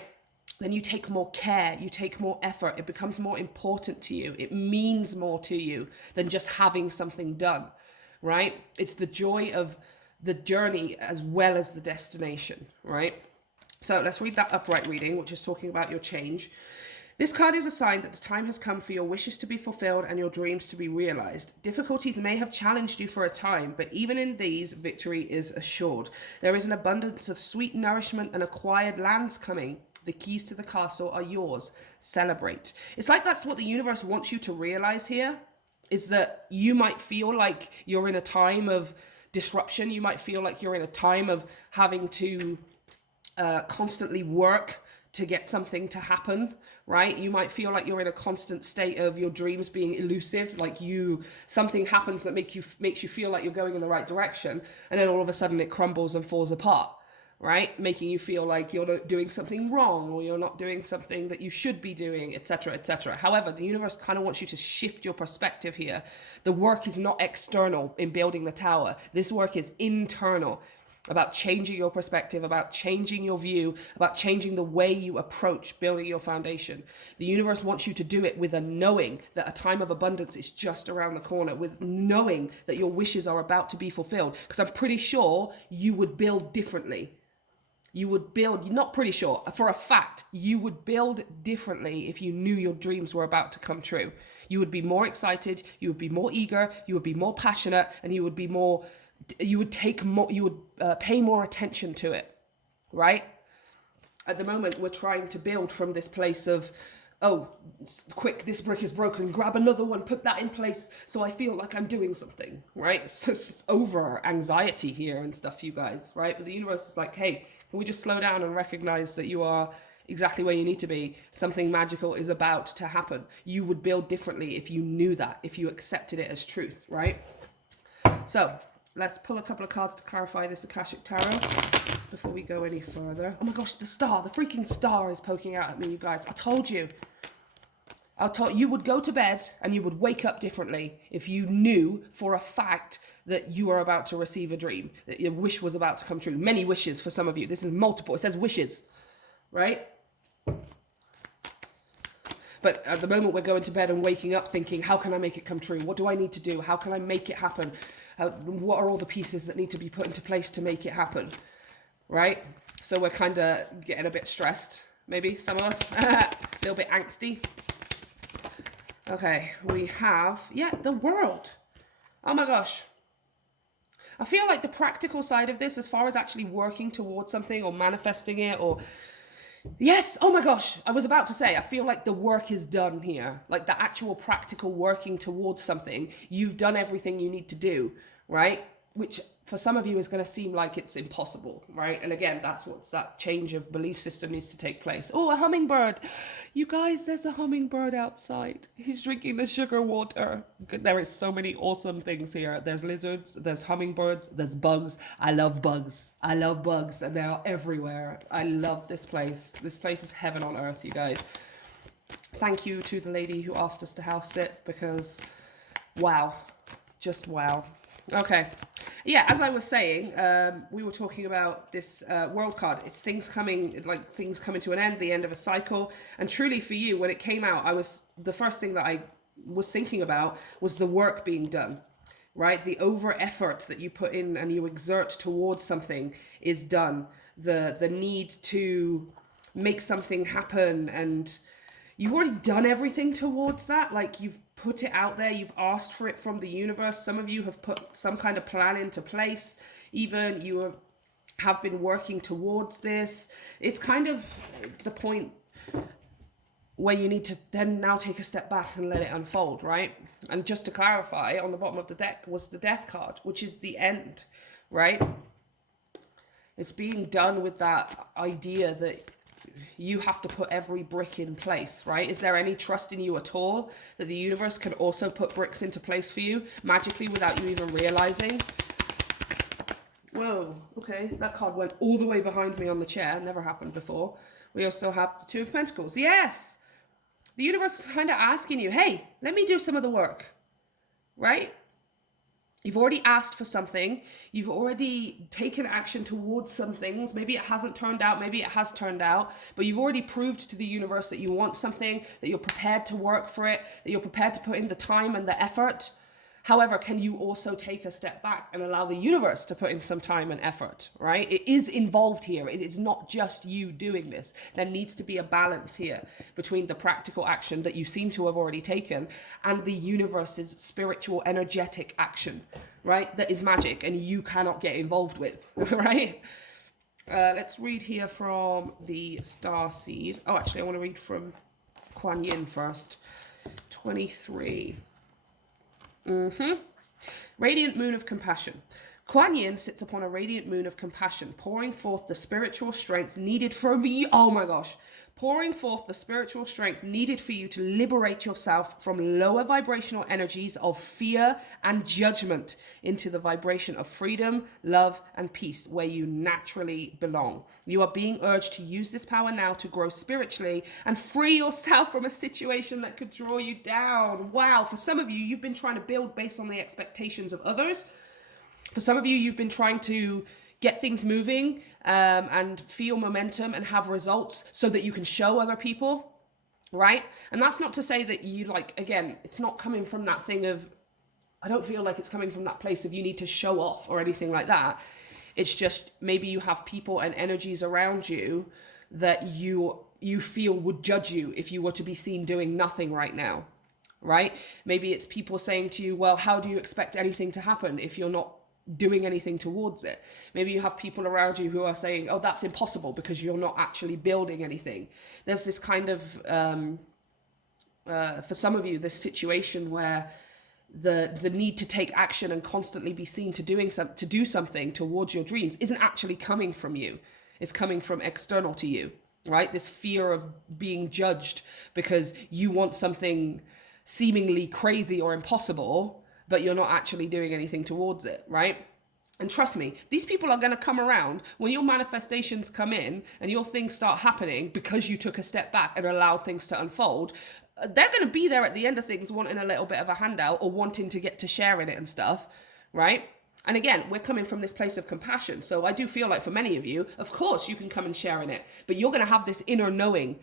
Then you take more care, you take more effort. It becomes more important to you. It means more to you than just having something done, right? It's the joy of the journey as well as the destination, right? So let's read that upright reading, which is talking about your change. This card is a sign that the time has come for your wishes to be fulfilled and your dreams to be realized. Difficulties may have challenged you for a time, but even in these, victory is assured. There is an abundance of sweet nourishment and acquired lands coming. The keys to the castle are yours. Celebrate. It's like that's what the universe wants you to realize here, is that you might feel like you're in a time of disruption. You might feel like you're in a time of having to constantly work to get something to happen, right? You might feel like you're in a constant state of your dreams being elusive, like something happens that makes you feel like you're going in the right direction, and then all of a sudden it crumbles and falls apart, right? Making you feel like you're not doing something wrong, or you're not doing something that you should be doing, etc., etc. However, the universe kind of wants you to shift your perspective here. The work is not external in building the tower. This work is internal. About changing your perspective, about changing your view, about changing the way you approach building your foundation. The universe wants you to do it with a knowing that a time of abundance is just around the corner, with knowing that your wishes are about to be fulfilled. Because I'm pretty sure you would build differently. You would build, not pretty sure, for a fact, you would build differently if you knew your dreams were about to come true. You would be more excited, you would be more eager, you would be more passionate, and you would pay more attention to it, right? At the moment, we're trying to build from this place of, oh, quick, this brick is broken, grab another one, put that in place so I feel like I'm doing something, right? It's just over anxiety here and stuff, you guys, right? But the universe is like, hey, can we just slow down and recognize that you are exactly where you need to be. Something magical is about to happen. You would build differently if you knew that, if you accepted it as truth, right? So let's pull a couple of cards to clarify this Akashic Tarot before we go any further. Oh my gosh, the freaking star is poking out at me, you guys. I told you. You would go to bed and you would wake up differently if you knew for a fact that you were about to receive a dream, that your wish was about to come true. Many wishes for some of you. This is multiple. It says wishes, right? But at the moment we're going to bed and waking up thinking, how can I make it come true? What do I need to do? How can I make it happen? What are all the pieces that need to be put into place to make it happen, right? So we're kind of getting a bit stressed, maybe, some of us. A little bit angsty. Okay, we have, the world. Oh my gosh. I feel like the practical side of this, as far as actually working towards something or manifesting it or... Yes, oh my gosh, I was about to say, I feel like the work is done here. Like the actual practical working towards something, you've done everything you need to do, right? Which for some of you is going to seem like it's impossible, right? And again, that change of belief system needs to take place. Oh, a hummingbird. You guys, there's a hummingbird outside. He's drinking the sugar water. There is so many awesome things here. There's lizards, there's hummingbirds, there's bugs. I love bugs. And they're everywhere. I love this place. This place is heaven on earth, you guys. Thank you to the lady who asked us to house sit, because wow, just wow. Okay. Yeah, as I was saying, we were talking about this world card. It's things coming to an end, the end of a cycle. And truly for you, when it came out, the first thing that I was thinking about was the work being done, right? The over effort that you put in and you exert towards something is done. The need to make something happen, and you've already done everything towards that. Like, you've put it out there, you've asked for it from the universe. Some of you have put some kind of plan into place. Even you have been working towards this. It's kind of the point where you need to then now take a step back and let it unfold, right? And just to clarify, on the bottom of the deck was the Death card, which is the end, right? It's being done with that idea that you have to put every brick in place, right? Is there any trust in you at all that the universe can also put bricks into place for you magically without you even realizing? Whoa, okay, that card went all the way behind me on the chair. Never happened before. We also have the Two of Pentacles. Yes, the universe is kind of asking you, hey, let me do some of the work, right? You've already asked for something. You've already taken action towards some things. Maybe it hasn't turned out. Maybe it has turned out. But you've already proved to the universe that you want something, that you're prepared to work for it, that you're prepared to put in the time and the effort. However, can you also take a step back and allow the universe to put in some time and effort, right? It is involved here. It is not just you doing this. There needs to be a balance here between the practical action that you seem to have already taken and the universe's spiritual, energetic action, right? That is magic and you cannot get involved with, right? Let's read here from the Star Seed. Oh, actually, I want to read from Kuan Yin first. 23. Radiant moon of compassion. Kuan Yin sits upon a radiant moon of compassion, pouring forth the spiritual strength needed for me. Oh my gosh. Pouring forth the spiritual strength needed for you to liberate yourself from lower vibrational energies of fear and judgment into the vibration of freedom, love, and peace where you naturally belong. You are being urged to use this power now to grow spiritually and free yourself from a situation that could draw you down. Wow. For some of you, you've been trying to build based on the expectations of others. For some of you, you've been trying to get things moving and feel momentum and have results so that you can show other people, right? And that's not to say that you, like, again, it's not coming from that thing of, I don't feel like it's coming from that place of you need to show off or anything like that. It's just maybe you have people and energies around you that you feel would judge you if you were to be seen doing nothing right now, right? Maybe it's people saying to you, well, how do you expect anything to happen if you're not doing anything towards it? Maybe you have people around you who are saying, oh, that's impossible because you're not actually building anything. There's this kind of, for some of you, this situation where the need to take action and constantly be seen to do something towards your dreams isn't actually coming from you. It's coming from external to you, right? This fear of being judged because you want something seemingly crazy or impossible, but you're not actually doing anything towards it, right? And trust me, these people are going to come around when your manifestations come in and your things start happening because you took a step back and allowed things to unfold. They're going to be there at the end of things wanting a little bit of a handout or wanting to get to share in it and stuff, right? And again, we're coming from this place of compassion. So I do feel like for many of you, of course, you can come and share in it. But you're going to have this inner knowing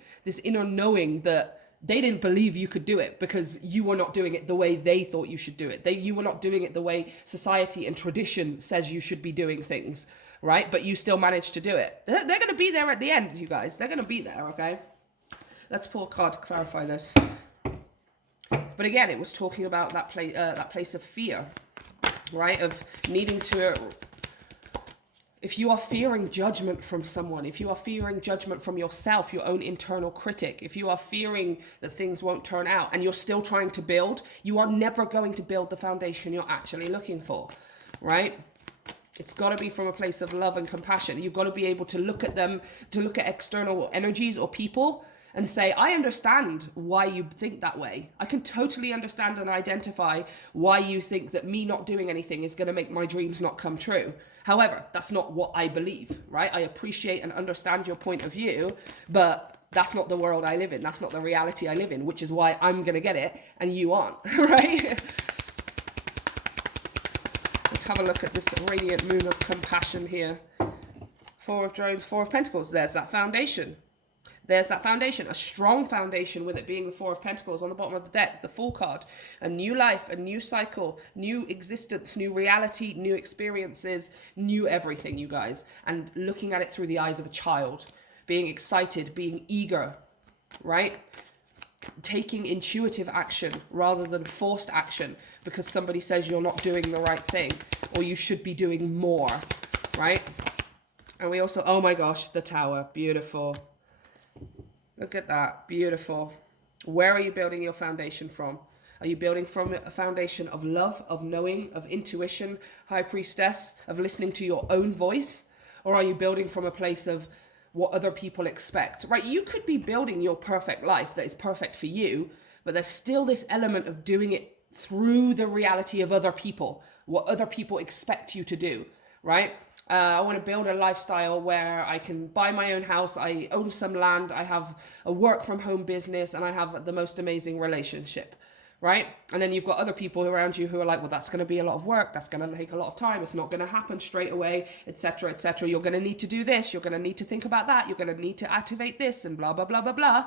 that they didn't believe you could do it because you were not doing it the way they thought you should do it. You were not doing it the way society and tradition says you should be doing things, right? But you still managed to do it. They're going to be there at the end, you guys. They're going to be there, okay? Let's pull a card to clarify this. But again, it was talking about that place of fear, right? Of needing to, if you are fearing judgment from someone, if you are fearing judgment from yourself, your own internal critic, if you are fearing that things won't turn out and you're still trying to build, you are never going to build the foundation you're actually looking for, right? It's got to be from a place of love and compassion. You've got to be able to look at them, to look at external energies or people and say, I understand why you think that way. I can totally understand and identify why you think that me not doing anything is going to make my dreams not come true. However, that's not what I believe, right? I appreciate and understand your point of view, but that's not the world I live in. That's not the reality I live in, which is why I'm going to get it and you aren't, right? Let's have a look at this radiant moon of compassion here. Four of Drones, Four of Pentacles. There's that foundation. There's that foundation, a strong foundation, with it being the Four of Pentacles on the bottom of the deck, the Fool card. A new life, a new cycle, new existence, new reality, new experiences, new everything, you guys. And looking at it through the eyes of a child, being excited, being eager, right? Taking intuitive action rather than forced action because somebody says you're not doing the right thing or you should be doing more, right? And we also, oh my gosh, the Tower, beautiful. Look at that. Beautiful. Where are you building your foundation from? Are you building from a foundation of love, of knowing, of intuition, High Priestess, of listening to your own voice? Or are you building from a place of what other people expect, right? You could be building your perfect life that is perfect for you, but there's still this element of doing it through the reality of other people, what other people expect you to do, right? I want to build a lifestyle where I can buy my own house, I own some land, I have a work from home business, and I have the most amazing relationship, right? And then you've got other people around you who are like, well, that's going to be a lot of work, that's going to take a lot of time, it's not going to happen straight away, etc., etc. You're going to need to do this, you're going to need to think about that, you're going to need to activate this, and blah, blah, blah, blah, blah,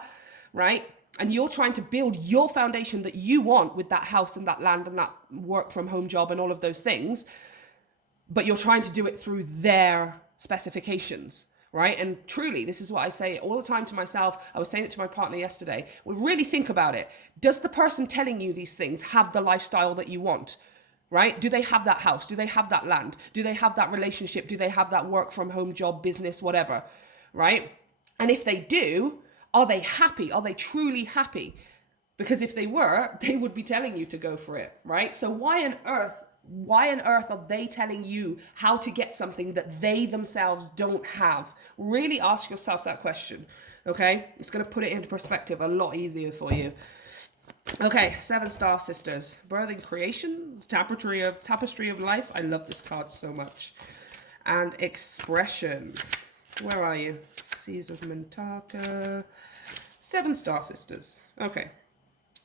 right? And you're trying to build your foundation that you want with that house and that land and that work from home job and all of those things, but you're trying to do it through their specifications, right? And truly, this is what I say all the time to myself. I was saying it to my partner yesterday. We really think about it. Does the person telling you these things have the lifestyle that you want, right? Do they have that house? Do they have that land? Do they have that relationship? Do they have that work from home job, business, whatever, right? And if they do, are they happy? Are they truly happy? Because if they were, they would be telling you to go for it, right? So why on earth are they telling you how to get something that they themselves don't have? Really ask yourself that question, okay? It's going to put it into perspective a lot easier for you. Okay, Seven Star Sisters. Birthing Creations, Tapestry of Life. I love this card so much. And Expression. Where are you? Seas of Mintaka. Seven Star Sisters. Okay.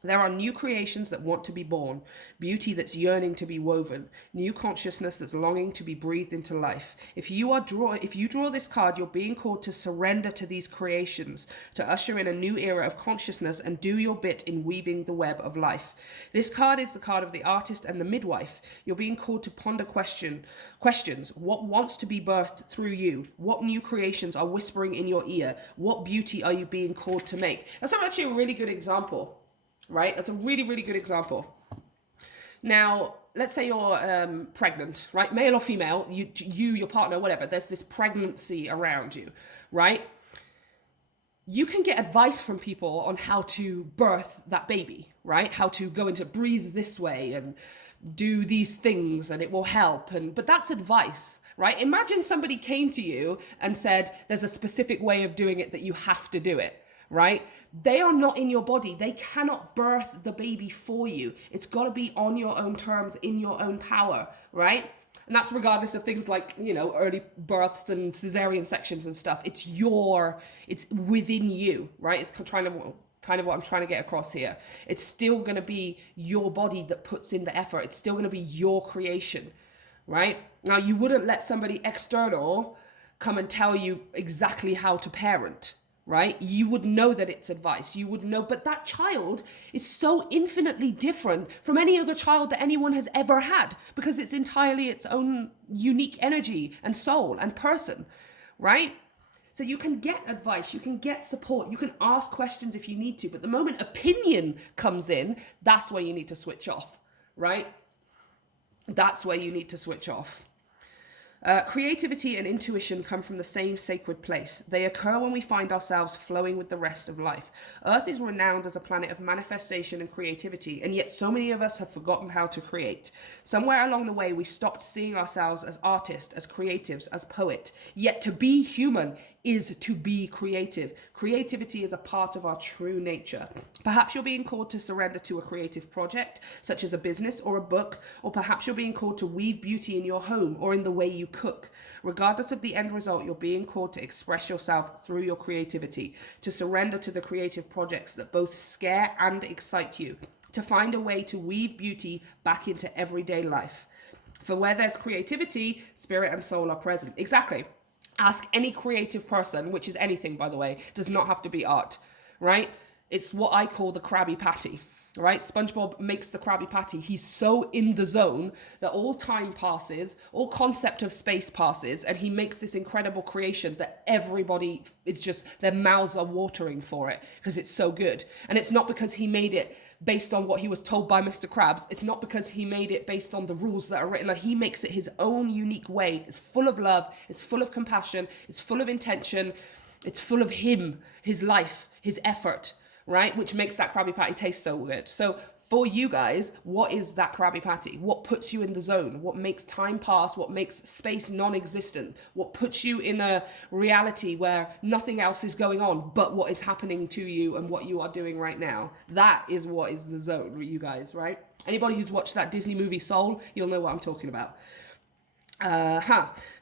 There are new creations that want to be born, beauty that's yearning to be woven, new consciousness that's longing to be breathed into life. If you draw this card, you're being called to surrender to these creations, to usher in a new era of consciousness and do your bit in weaving the web of life. This card is the card of the artist and the midwife. You're being called to ponder questions. What wants to be birthed through you? What new creations are whispering in your ear? What beauty are you being called to make? That's actually a really good example. Right? That's a really, really good example. Now, let's say you're pregnant, right? Male or female, your partner, whatever. There's this pregnancy around you, right? you can get advice from people on how to birth that baby, right? How to go into breathe this way and do these things and it will help. But that's advice, right? Imagine somebody came to you and said, there's a specific way of doing it that you have to do it, right? They are not in your body. They cannot birth the baby for you. It's got to be on your own terms, in your own power, right? And that's regardless of things like, early births and cesarean sections and stuff. It's within you, right? It's kind of what I'm trying to get across here. It's still going to be your body that puts in the effort. It's still going to be your creation, right? Now, you wouldn't let somebody external come and tell you exactly how to parent, right? You would know that it's advice. You would know, but that child is so infinitely different from any other child that anyone has ever had, because it's entirely its own unique energy and soul and person, right? So you can get advice, you can get support, you can ask questions if you need to, but the moment opinion comes in, that's where you need to switch off, right? That's where you need to switch off. Creativity and intuition come from the same sacred place. They occur when we find ourselves flowing with the rest of life. Earth is renowned as a planet of manifestation and creativity, and yet so many of us have forgotten how to create. Somewhere along the way, we stopped seeing ourselves as artists, as creatives, as poet. Yet to be human is to be creative. Creativity is a part of our true nature. Perhaps you're being called to surrender to a creative project, such as a business or a book, or perhaps you're being called to weave beauty in your home or in the way you cook. Regardless of the end result, you're being called to express yourself through your creativity, to surrender to the creative projects that both scare and excite you, to find a way to weave beauty back into everyday life. For where there's creativity, spirit and soul are present. Exactly. Ask any creative person, which is anything, by the way, does not have to be art, right? It's what I call the Krabby Patty, right? SpongeBob makes the Krabby Patty. He's so in the zone that all time passes, all concept of space passes, and he makes this incredible creation that everybody, it's just, their mouths are watering for it because it's so good. And it's not because he made it based on what he was told by Mr. Krabs. It's not because he made it based on the rules that are written. Like, he makes it his own unique way. It's full of love. It's full of compassion. It's full of intention. It's full of him, his life, his effort, right? Which makes that Krabby Patty taste so good. So for you guys, what is that Krabby Patty? What puts you in the zone? What makes time pass? What makes space non-existent? What puts you in a reality where nothing else is going on but what is happening to you and what you are doing right now? That is what is the zone, you guys, right? Anybody who's watched that Disney movie Soul, you'll know what I'm talking about.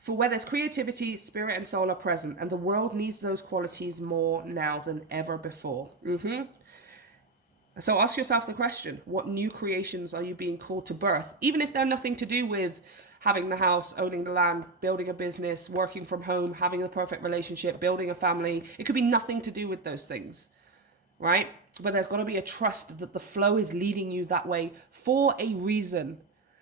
For where there's creativity, spirit and soul are present, and the world needs those qualities more now than ever before. So ask yourself the question, what new creations are you being called to birth? Even if they're nothing to do with having the house, owning the land, building a business, working from home, having the perfect relationship, building a family. It could be nothing to do with those things, right? But there's got to be a trust that the flow is leading you that way for a reason.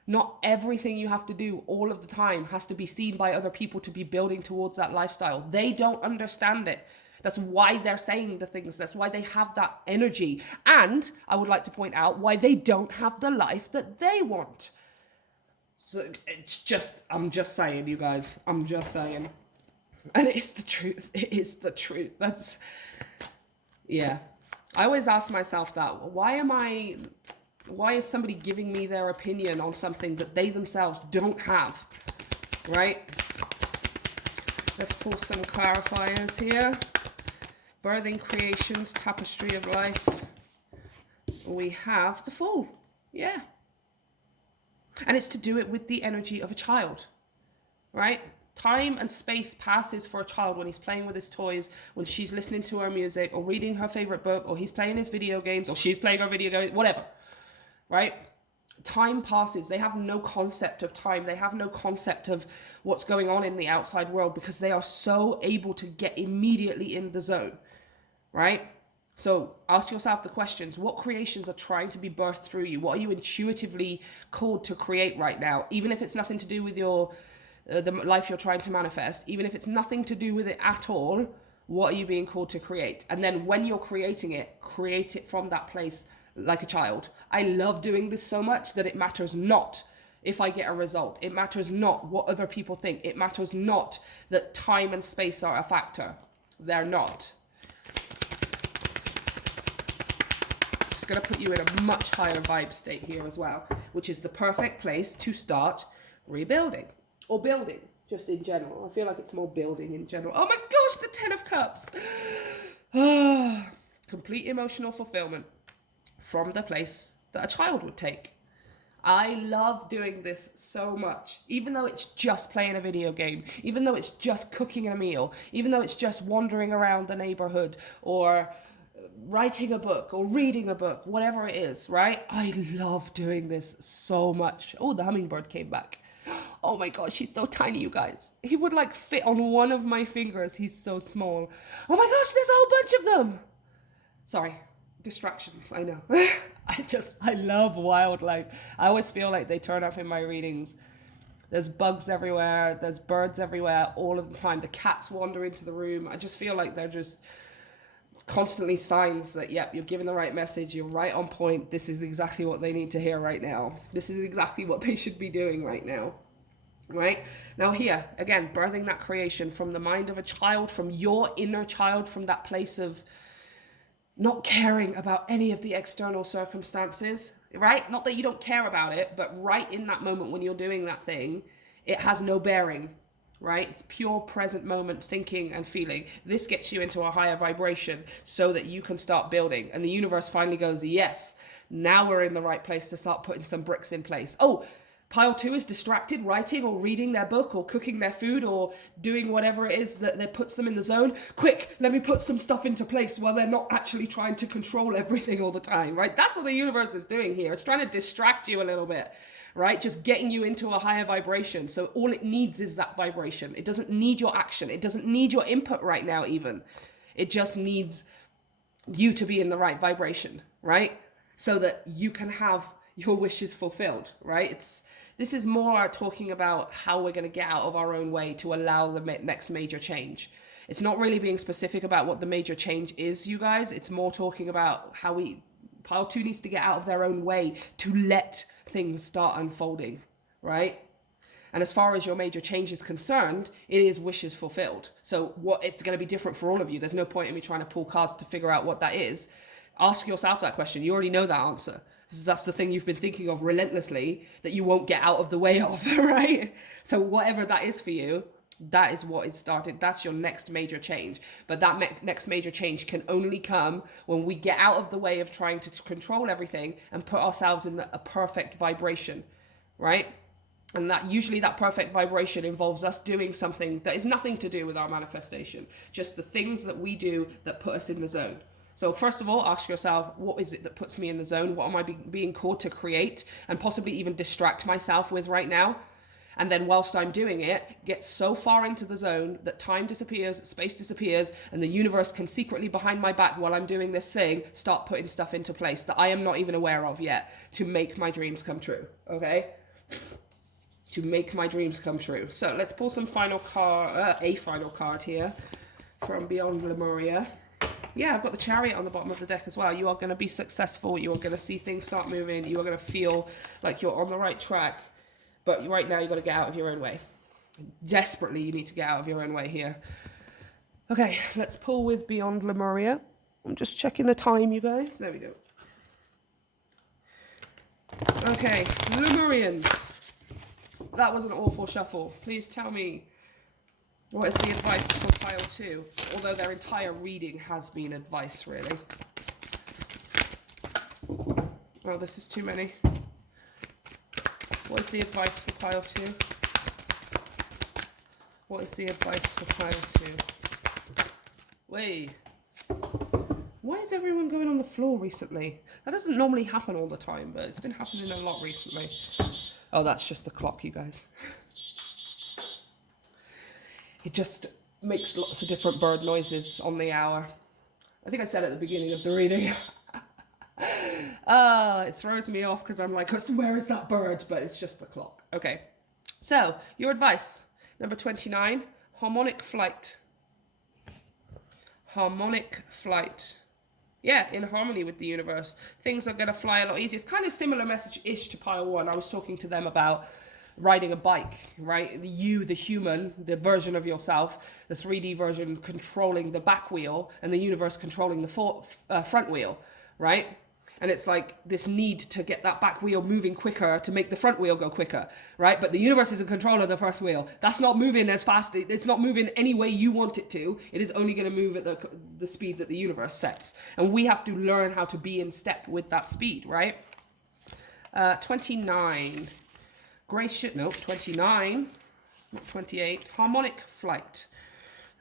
Not everything you have to do all of the time has to be seen by other people to be building towards that lifestyle. They don't understand it. That's why they're saying the things. That's why they have that energy. And I would like to point out why they don't have the life that they want. So it's just, I'm just saying, you guys. I'm just saying. And it's the truth. It is the truth. That's, yeah. I always ask myself that. Why is somebody giving me their opinion on something that they themselves don't have, right? Let's pull some clarifiers here. Birthing creations, tapestry of life. We have the Fool, yeah. And it's to do it with the energy of a child, right? Time and space passes for a child when he's playing with his toys, when she's listening to her music, or reading her favorite book, or he's playing his video games, or she's playing her video games, whatever. Right? Time passes. They have no concept of time. They have no concept of what's going on in the outside world because they are so able to get immediately in the zone. Right? So ask yourself the questions. What creations are trying to be birthed through you? What are you intuitively called to create right now? Even if it's nothing to do with your the life you're trying to manifest, even if it's nothing to do with it at all, what are you being called to create? And then when you're creating it, create it from that place like a child. I love doing this so much that it matters not if I get a result. It matters not what other people think. It matters not that time and space are a factor. They're not. going to put you in a much higher vibe state here as well, which is the perfect place to start rebuilding or building just in general. I feel like it's more building in general. Oh my gosh, the 10 of Cups. Complete emotional fulfillment from the place that a child would take. I love doing this so much, even though it's just playing a video game, even though it's just cooking a meal, even though it's just wandering around the neighborhood or writing a book or reading a book, whatever it is, right? I love doing this so much. Oh, the hummingbird came back. Oh my gosh, he's so tiny, you guys. He would like fit on one of my fingers. He's so small. Oh my gosh, there's a whole bunch of them. Sorry, distractions, I know. I love wildlife. I always feel like they turn up in my readings. There's bugs everywhere. There's birds everywhere all of the time. The cats wander into the room. I just feel like they're just constantly signs that, yep, you're giving the right message. You're right on point. This is exactly what they need to hear right now. This is exactly what they should be doing right now. Right? Now here, again, birthing that creation from the mind of a child, from your inner child, from that place of not caring about any of the external circumstances, right? Not that you don't care about it, but right in that moment when you're doing that thing, it has no bearing, right? It's pure present moment thinking and feeling. This gets you into a higher vibration so that you can start building. And the universe finally goes, yes, now we're in the right place to start putting some bricks in place. Oh, Pile 2 is distracted, writing or reading their book or cooking their food or doing whatever it is that puts them in the zone. Quick, let me put some stuff into place while they're not actually trying to control everything all the time, right? That's what the universe is doing here. It's trying to distract you a little bit, right? Just getting you into a higher vibration. So all it needs is that vibration. It doesn't need your action. It doesn't need your input right now even. It just needs you to be in the right vibration, right? So that you can have your wishes fulfilled, right? This is more talking about how we're going to get out of our own way to allow the next major change. It's not really being specific about what the major change is, you guys. It's more talking about how Pile 2 needs to get out of their own way to let things start unfolding, right? And as far as your major change is concerned, it is wishes fulfilled. So it's going to be different for all of you. There's no point in me trying to pull cards to figure out what that is. Ask yourself that question. You already know that answer. That's the thing you've been thinking of relentlessly that you won't get out of the way of, right? So whatever that is for you, that is what is started. That's your next major change. But that next major change can only come when we get out of the way of trying to control everything and put ourselves in a perfect vibration, right? And that usually that perfect vibration involves us doing something that is nothing to do with our manifestation, just the things that we do that put us in the zone. So first of all, ask yourself, what is it that puts me in the zone? What am I being called to create and possibly even distract myself with right now? And then whilst I'm doing it, get so far into the zone that time disappears, space disappears, and the universe can secretly behind my back while I'm doing this thing, start putting stuff into place that I am not even aware of yet to make my dreams come true, okay? To make my dreams come true. So let's pull some final card, a final card here from Beyond Lemuria. Yeah, I've got the Chariot on the bottom of the deck as well. You are going to be successful. You are going to see things start moving. You are going to feel like you're on the right track. But right now, you've got to get out of your own way. Desperately, you need to get out of your own way here. Okay, let's pull with Beyond Lemuria. I'm just checking the time, you guys. There we go. Okay, Lemurians. That was an awful shuffle. Please tell me, what is the advice for Pile 2? Although their entire reading has been advice, really. Oh, this is too many. What is the advice for Pile 2? What is the advice for Pile 2? Wait. Why is everyone going on the floor recently? That doesn't normally happen all the time, but it's been happening a lot recently. Oh, that's just the clock, you guys. It just makes lots of different bird noises on the hour. I think I said at the beginning of the reading. It throws me off because I'm like, where is that bird? But it's just the clock. Okay. So, your advice. Number 29, harmonic flight. Harmonic flight. Yeah, in harmony with the universe. Things are going to fly a lot easier. It's kind of similar message-ish to Pile 1. I was talking to them about riding a bike, right? You, the human, the version of yourself, the 3D version controlling the back wheel and the universe controlling the front wheel, right? And it's like this need to get that back wheel moving quicker to make the front wheel go quicker, right? But the universe is in control of the first wheel. That's not moving as fast. It's not moving any way you want it to. It is only going to move at the speed that the universe sets. And we have to learn how to be in step with that speed, right? 29. 29, not 28. Harmonic flight.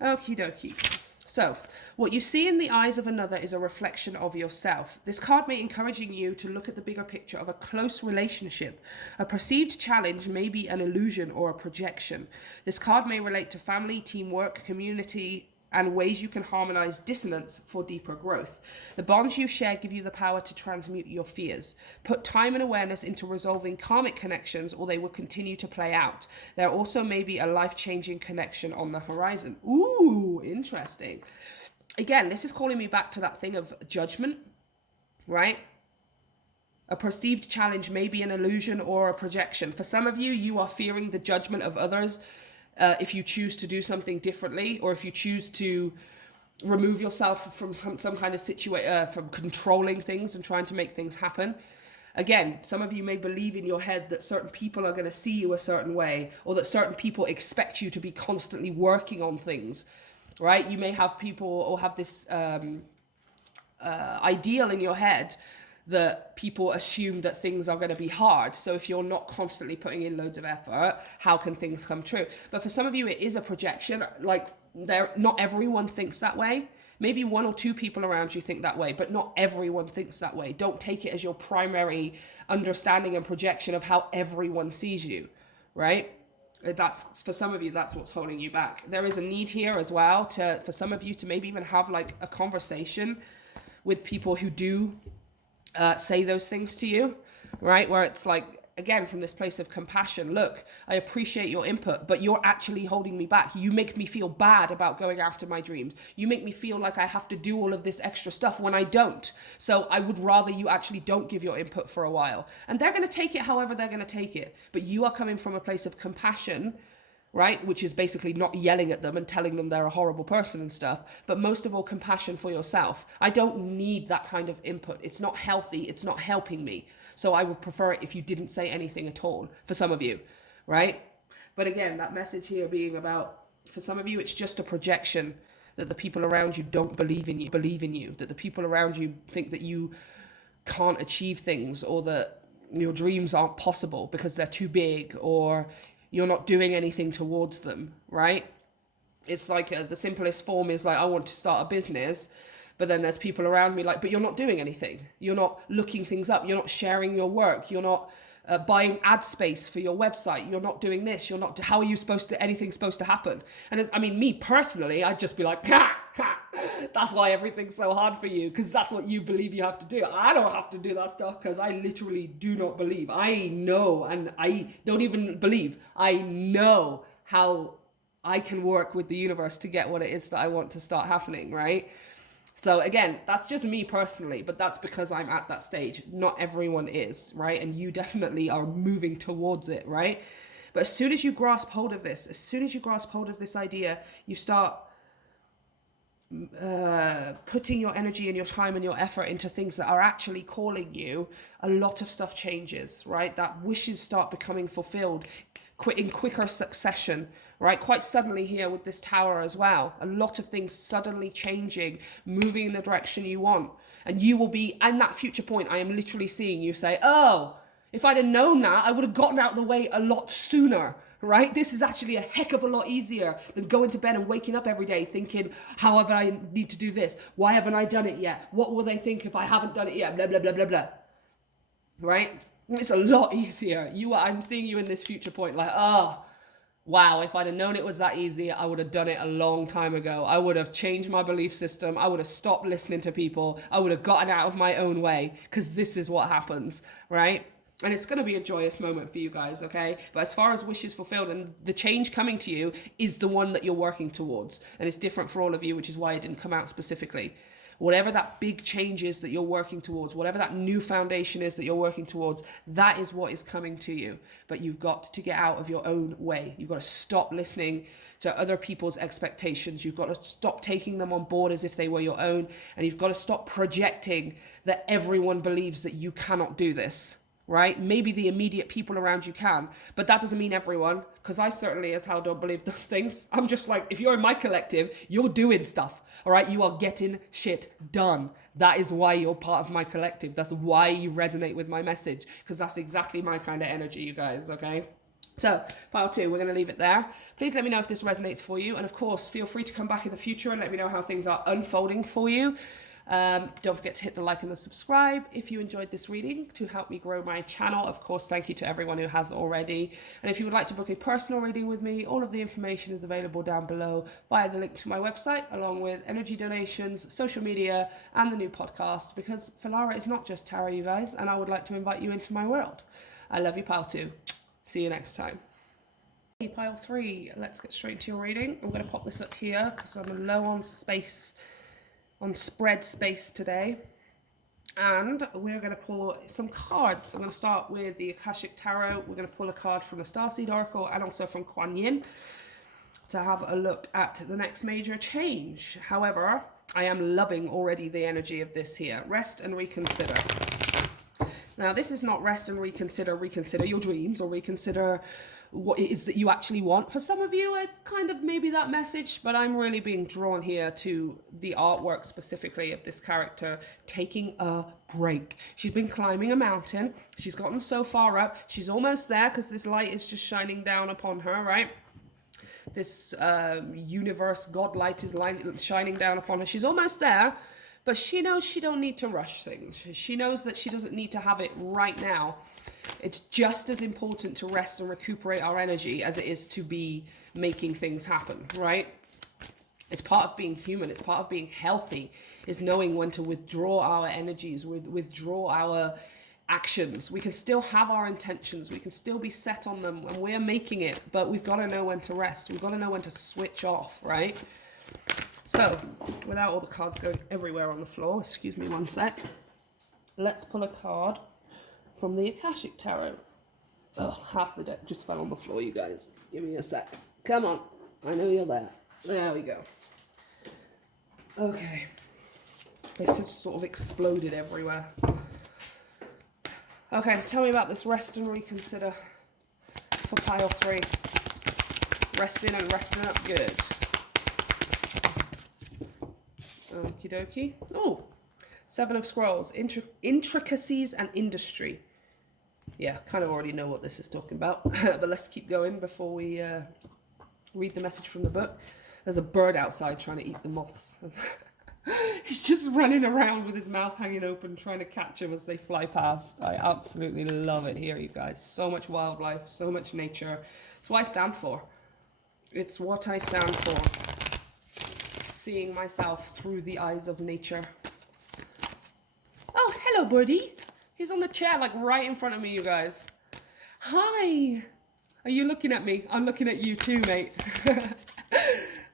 Okie dokie. So, what you see in the eyes of another is a reflection of yourself. This card may encouraging you to look at the bigger picture of a close relationship. A perceived challenge may be an illusion or a projection. This card may relate to family, teamwork, community, and ways you can harmonize dissonance for deeper growth. The bonds you share give you the power to transmute your fears. Put time and awareness into resolving karmic connections, or they will continue to play out. There also may be a life-changing connection on the horizon. Ooh, interesting. Again, this is calling me back to that thing of judgment, right? A perceived challenge may be an illusion or a projection. For some of you, you are fearing the judgment of others if you choose to do something differently, or if you choose to remove yourself from some kind of situation, from controlling things and trying to make things happen. Again, some of you may believe in your head that certain people are going to see you a certain way, or that certain people expect you to be constantly working on things, right? You may have people or have this ideal in your head that people assume that things are going to be hard. So if you're not constantly putting in loads of effort, how can things come true? But for some of you, it is a projection. Like, not everyone thinks that way. Maybe one or two people around you think that way, but not everyone thinks that way. Don't take it as your primary understanding and projection of how everyone sees you, right? That's, for some of you, that's what's holding you back. There is a need here as well for some of you to maybe even have like a conversation with people who do say those things to you, right? Where it's like, again, from this place of compassion, look, I appreciate your input, but you're actually holding me back. You make me feel bad about going after my dreams. You make me feel like I have to do all of this extra stuff when I don't. So I would rather you actually don't give your input for a while. And they're going to take it however they're going to take it. But you are coming from a place of compassion, right? Which is basically not yelling at them and telling them they're a horrible person and stuff, but most of all, compassion for yourself. I don't need that kind of input. It's not healthy. It's not helping me. So I would prefer it if you didn't say anything at all, for some of you, right? But again, that message here being about, for some of you, it's just a projection that the people around you don't believe in you, that the people around you think that you can't achieve things, or that your dreams aren't possible because they're too big, or you're not doing anything towards them, right? It's like the simplest form is like, I want to start a business, but then there's people around me like, but you're not doing anything. You're not looking things up. You're not sharing your work. You're not buying ad space for your website. You're not doing this. You're not, how are you supposed to, anything's supposed to happen? And I mean, me personally, I'd just be like, that's why everything's so hard for you, because that's what you believe you have to do. I don't have to do that stuff because I literally do not believe. I know, and I don't even believe. I know how I can work with the universe to get what it is that I want to start happening, right? So again, that's just me personally, but that's because I'm at that stage. Not everyone is, right? And you definitely are moving towards it, right? But as soon as you grasp hold of this, idea, you start putting your energy and your time and your effort into things that are actually calling you, a lot of stuff changes, right? That wishes start becoming fulfilled in quicker succession, right? Quite suddenly here with this tower as well. A lot of things suddenly changing, moving in the direction you want. And you will be, in that future point, I am literally seeing you say, oh, if I'd have known that, I would have gotten out of the way a lot sooner, right? This is actually a heck of a lot easier than going to bed and waking up every day thinking, how have I need to do this? Why haven't I done it yet? What will they think if I haven't done it yet? Blah, blah, blah, blah, blah. Right? It's a lot easier. I'm seeing you in this future point like, oh, wow, if I'd have known it was that easy, I would have done it a long time ago. I would have changed my belief system. I would have stopped listening to people. I would have gotten out of my own way, because this is what happens, right? And it's going to be a joyous moment for you guys, okay? But as far as wishes fulfilled, and the change coming to you is the one that you're working towards. And it's different for all of you, which is why it didn't come out specifically. whatever that big change is that you're working towards, whatever that new foundation is that you're working towards, that is what is coming to you. But you've got to get out of your own way. You've got to stop listening to other people's expectations. You've got to stop taking them on board as if they were your own. And you've got to stop projecting that everyone believes that you cannot do this. Right? Maybe the immediate people around you can, but that doesn't mean everyone, because I certainly as hell don't believe those things. I'm just like, if you're in my collective, you're doing stuff, all right? You are getting shit done. That is why you're part of my collective. That's why you resonate with my message, because that's exactly my kind of energy, you guys, okay? So, pile 2, we're going to leave it there. Please let me know if this resonates for you, and of course, feel free to come back in the future and let me know how things are unfolding for you. Don't forget to hit the like and the subscribe if you enjoyed this reading to help me grow my channel. Of course, thank you to everyone who has already. And if you would like to book a personal reading with me, all of the information is available down below via the link to my website, along with energy donations, social media, and the new podcast, because Filara is not just tarot, you guys, and I would like to invite you into my world. I love you, pile 2. See you next time. Pile 3, let's get straight into your reading. I'm going to pop this up here because I'm low on space, on spread space today, and we're going to pull some cards. I'm going to start with the Akashic Tarot. We're going to pull a card from the Starseed Oracle and also from Kuan Yin to have a look at the next major change. However, I am loving already the energy of this here. Rest and reconsider. Now, this is not rest and reconsider your dreams or reconsider what it is that you actually want. For some of you, it's kind of maybe that message, but I'm really being drawn here to the artwork specifically of this character taking a break. She's been climbing a mountain. She's gotten so far up. She's almost there because this light is just shining down upon her, right? This universe, God light is shining down upon her. She's almost there, but she knows she don't need to rush things. She knows that she doesn't need to have it right now. It's just as important to rest and recuperate our energy as it is to be making things happen, right? It's part of being human. It's part of being healthy, is knowing when to withdraw our energies, withdraw our actions. We can still have our intentions. We can still be set on them, and we're making it, but we've got to know when to rest. We've got to know when to switch off, right? So, without all the cards going everywhere on the floor, excuse me one sec, let's pull a card from the Akashic Tarot. Oh, half the deck just fell on the floor, you guys. Give me a sec. Come on. I know you're there. There we go. Okay. They just sort of exploded everywhere. Okay, tell me about this rest and reconsider for pile 3. Resting and resting up good. Okie dokie. Oh, 7 of Scrolls. Intricacies and industry. Yeah, kind of already know what this is talking about. But let's keep going before we read the message from the book. There's a bird outside trying to eat the moths. He's just running around with his mouth hanging open, trying to catch them as they fly past. I absolutely love it here, you guys. So much wildlife, so much nature. It's what I stand for. It's what I stand for. Seeing myself through the eyes of nature. Oh, hello, birdie. He's on the chair, like right in front of me, you guys. Hi. Are you looking at me? I'm looking at you too, mate.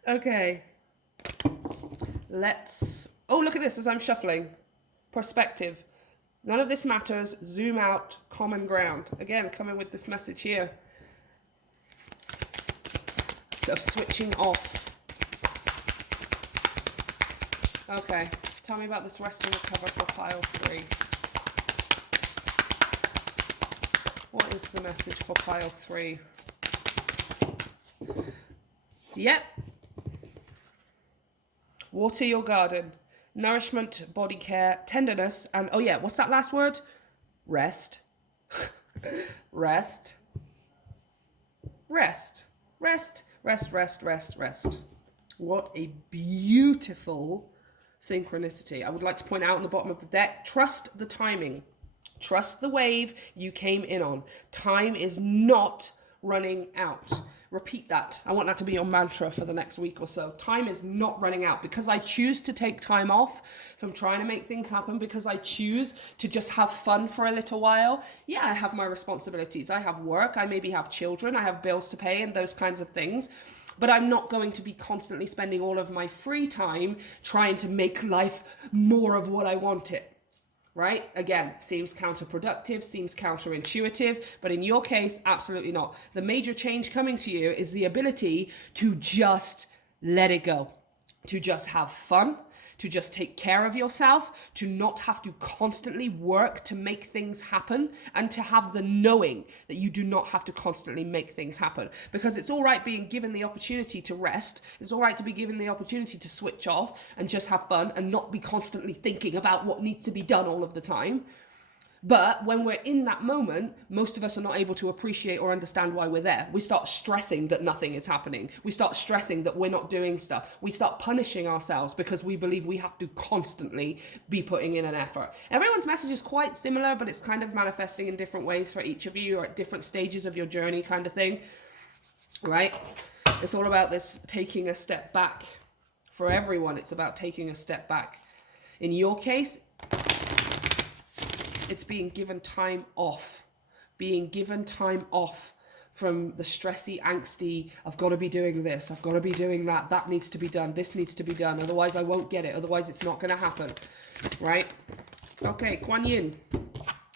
Okay. Let's... Oh, look at this as I'm shuffling. Perspective. None of this matters. Zoom out. Common ground. Again, coming with this message here. Of switching off. Okay, tell me about this rest and recover for pile 3. What is the message for pile 3? Yep. Water your garden. Nourishment, body care, tenderness, and oh yeah, what's that last word? Rest. Rest. Rest. Rest. Rest, rest, rest, rest. What a beautiful synchronicity. I would like to point out on the bottom of the deck, trust the timing. Trust the wave you came in on. Time is not running out. Repeat that. I want that to be your mantra for the next week or so. Time is not running out. Because I choose to take time off from trying to make things happen, because I choose to just have fun for a little while. Yeah, I have my responsibilities. I have work. I maybe have children. I have bills to pay and those kinds of things. But I'm not going to be constantly spending all of my free time trying to make life more of what I want it. Right? Again, seems counterproductive, seems counterintuitive, but in your case, absolutely not. The major change coming to you is the ability to just let it go, to just have fun, to just take care of yourself, to not have to constantly work to make things happen, and to have the knowing that you do not have to constantly make things happen. Because it's all right being given the opportunity to rest. It's all right to be given the opportunity to switch off and just have fun and not be constantly thinking about what needs to be done all of the time. But when we're in that moment, most of us are not able to appreciate or understand why we're there. We start stressing that nothing is happening. We start stressing that we're not doing stuff. We start punishing ourselves because we believe we have to constantly be putting in an effort. Everyone's message is quite similar, but it's kind of manifesting in different ways for each of you, or at different stages of your journey kind of thing, right? It's all about this taking a step back. For everyone, it's about taking a step back. In your case, it's being given time off, from the stressy, angsty, I've got to be doing this, I've got to be doing that, that needs to be done, this needs to be done, otherwise I won't get it, otherwise it's not going to happen, right? Okay, Kuan Yin.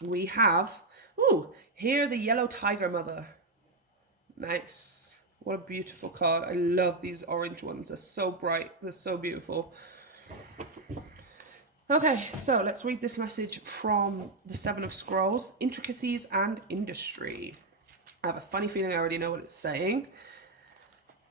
We have, here the yellow tiger mother. Nice. What a beautiful card. I love these orange ones. They're so bright. They're so beautiful. Okay, so let's read this message from the Seven of Scrolls, Intricacies and Industry. I have a funny feeling I already know what it's saying.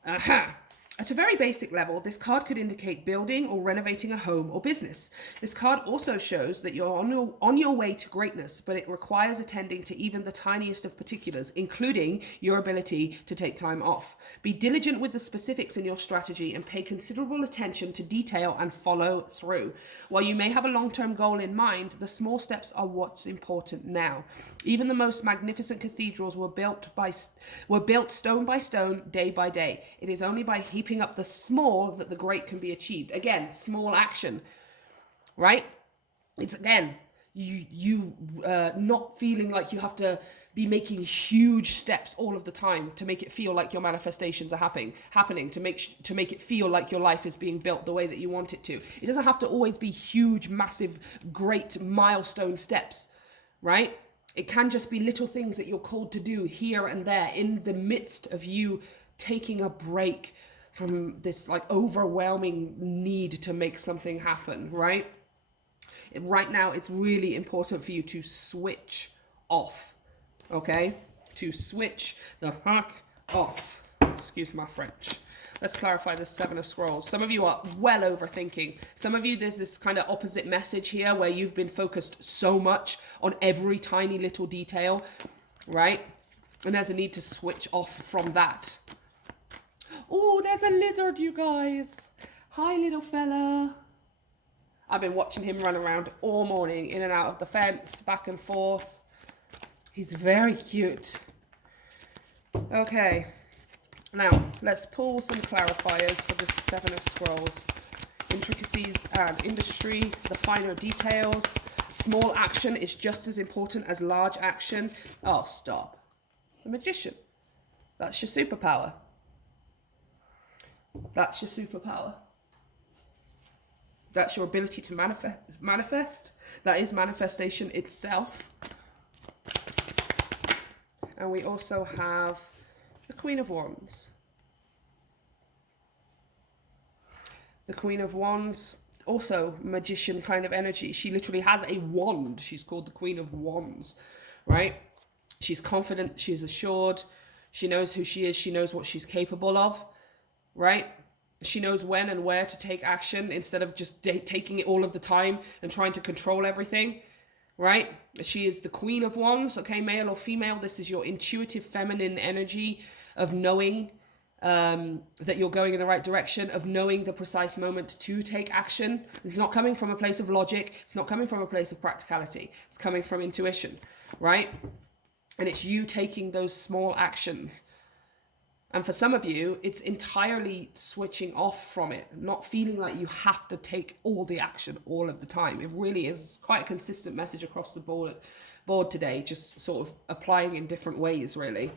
Aha! At a very basic level, this card could indicate building or renovating a home or business. This card also shows that you're on your way to greatness, but it requires attending to even the tiniest of particulars, including your ability to take time off. Be diligent with the specifics in your strategy and pay considerable attention to detail and follow through. While you may have a long-term goal in mind, the small steps are what's important now. Even the most magnificent cathedrals were built stone by stone, day by day. It is only by heaping up the small that the great can be achieved. Again, small action, right? It's again, you not feeling like you have to be making huge steps all of the time to make it feel like your manifestations are happening, to make it feel like your life is being built the way that you want it to. It doesn't have to always be huge, massive, great milestone steps, right? It can just be little things that you're called to do here and there in the midst of you taking a break from this like overwhelming need to make something happen, right? Right now, it's really important for you to switch off, okay? To switch the heck off. Excuse my French. Let's clarify the Seven of Scrolls. Some of you are well overthinking. Some of you, there's this kind of opposite message here where you've been focused so much on every tiny little detail, right? And there's a need to switch off from that. Oh, there's a lizard, you guys. Hi, little fella. I've been watching him run around all morning, in and out of the fence, back and forth. He's very cute. Okay. Now, let's pull some clarifiers for the Seven of Scrolls. Intricacies and industry, the finer details. Small action is just as important as large action. Oh, stop. The Magician. That's your superpower. That's your superpower. That's your ability to manifest. That is manifestation itself. And we also have the Queen of Wands. The Queen of Wands, also magician kind of energy. She literally has a wand. She's called the Queen of Wands, right? She's confident. She's assured. She knows who she is. She knows what she's capable of. Right? She knows when and where to take action instead of just taking it all of the time and trying to control everything, right? She is the Queen of Wands, okay, male or female. This is your intuitive feminine energy of knowing that you're going in the right direction, of knowing the precise moment to take action. It's not coming from a place of logic. It's not coming from a place of practicality. It's coming from intuition, right? And it's you taking those small actions. And for some of you, it's entirely switching off from it, not feeling like you have to take all the action all of the time. It really is quite a consistent message across the board today, just sort of applying in different ways, really.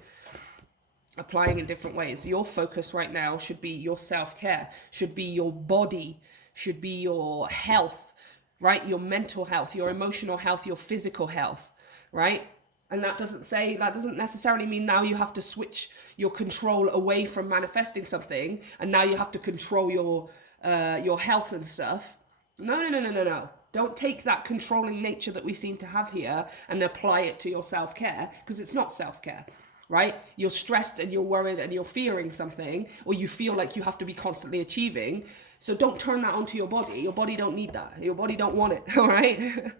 applying in different ways. Your focus right now should be your self-care, should be your body, should be your health, right? Your mental health, your emotional health, your physical health, right? And that doesn't necessarily mean now you have to switch your control away from manifesting something and now you have to control your health and stuff. No. Don't take that controlling nature that we seem to have here and apply it to your self-care, because it's not self-care, right? You're stressed and you're worried and you're fearing something, or you feel like you have to be constantly achieving. So don't turn that onto your body. Your body don't need that. Your body don't want it, all right?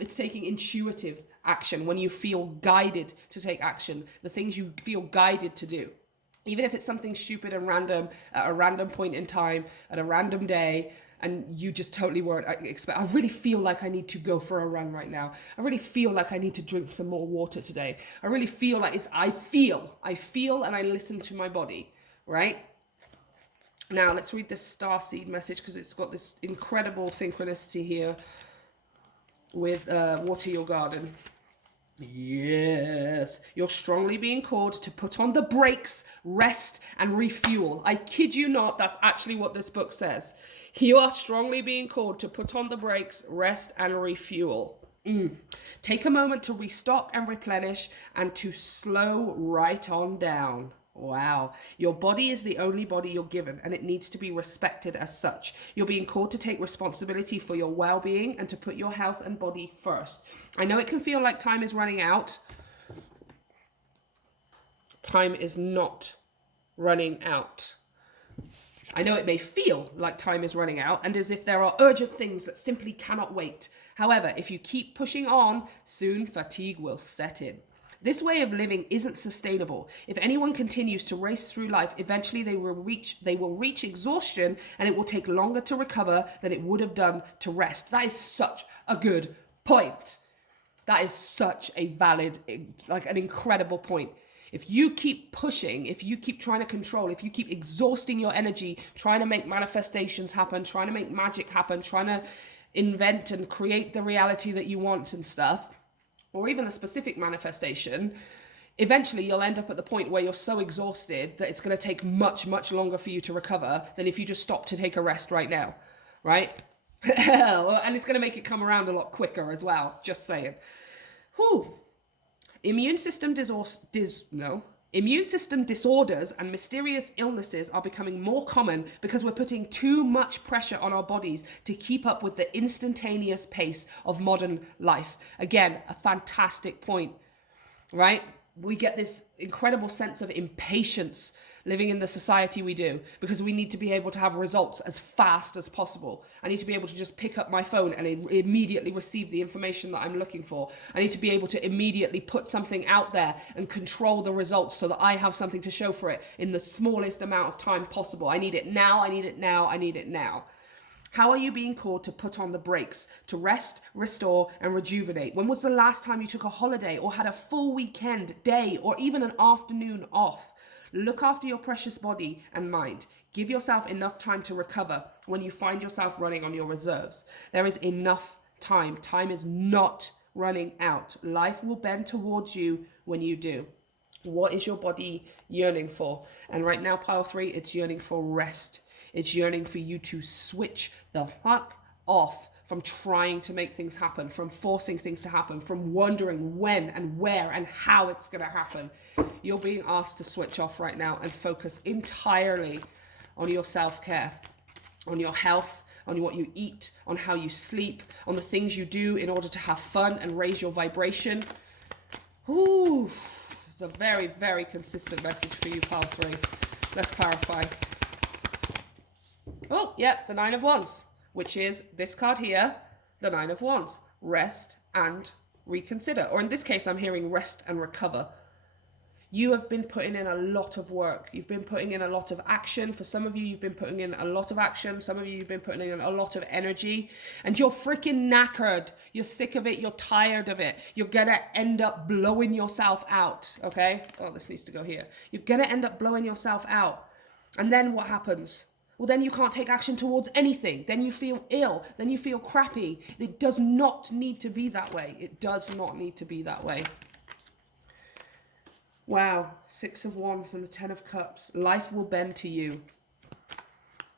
It's taking intuitive action when you feel guided to take action, the things you feel guided to do. Even if it's something stupid and random at a random point in time, at a random day, and you just totally weren't I really feel like I need to go for a run right now. I really feel like I need to drink some more water today. I really feel like I feel and I listen to my body, right? Now let's read this starseed message, because it's got this incredible synchronicity here with water your garden. Yes, you're strongly being called to put on the brakes, rest, and refuel. I kid you not, that's actually what this book says. You are strongly being called to put on the brakes, rest, and refuel. Take a moment to restock and replenish and to slow right on down. Wow. Your body is the only body you're given, and it needs to be respected as such. You're being called to take responsibility for your well-being and to put your health and body first. I know it can feel like time is running out. Time is not running out. I know it may feel like time is running out and as if there are urgent things that simply cannot wait. However, if you keep pushing on, soon fatigue will set in. This way of living isn't sustainable. If anyone continues to race through life, eventually they will reach exhaustion, and it will take longer to recover than it would have done to rest. That is such a good point. That is such a valid, like an incredible point. If you keep pushing, if you keep trying to control, if you keep exhausting your energy, trying to make manifestations happen, trying to make magic happen, trying to invent and create the reality that you want and stuff, or even a specific manifestation, eventually you'll end up at the point where you're so exhausted that it's going to take much, much longer for you to recover than if you just stop to take a rest right now, right? And it's going to make it come around a lot quicker as well, just saying. Whew. Immune system disorders and mysterious illnesses are becoming more common because we're putting too much pressure on our bodies to keep up with the instantaneous pace of modern life. Again, a fantastic point, right? We get this incredible sense of impatience living in the society we do, because we need to be able to have results as fast as possible. I need to be able to just pick up my phone and immediately receive the information that I'm looking for. I need to be able to immediately put something out there and control the results so that I have something to show for it in the smallest amount of time possible. I need it now, I need it now, I need it now. How are you being called to put on the brakes, to rest, restore, and rejuvenate? When was the last time you took a holiday or had a full weekend, day, or even an afternoon off? Look after your precious body and mind. Give yourself enough time to recover when you find yourself running on your reserves. There is enough time. Time is not running out. Life will bend towards you when you do. What is your body yearning for? And right now, pile 3, it's yearning for rest. It's yearning for you to switch the fuck off from trying to make things happen, from forcing things to happen, from wondering when and where and how it's going to happen. You're being asked to switch off right now and focus entirely on your self-care, on your health, on what you eat, on how you sleep, on the things you do in order to have fun and raise your vibration. Ooh, it's a very, very consistent message for you, pile 3. Let's clarify. Oh, yeah, the 9 of Wands, which is this card here, the 9 of Wands. Rest and reconsider. Or in this case, I'm hearing rest and recover. You have been putting in a lot of work. You've been putting in a lot of action. For some of you, you've been putting in a lot of action. Some of you, you've been putting in a lot of energy. And you're freaking knackered. You're sick of it. You're tired of it. You're going to end up blowing yourself out, okay? Oh, this needs to go here. You're going to end up blowing yourself out. And then what happens? Well, then you can't take action towards anything. Then you feel ill. Then you feel crappy. It does not need to be that way. It does not need to be that way. Wow, Six of Wands and the Ten of Cups. Life will bend to you.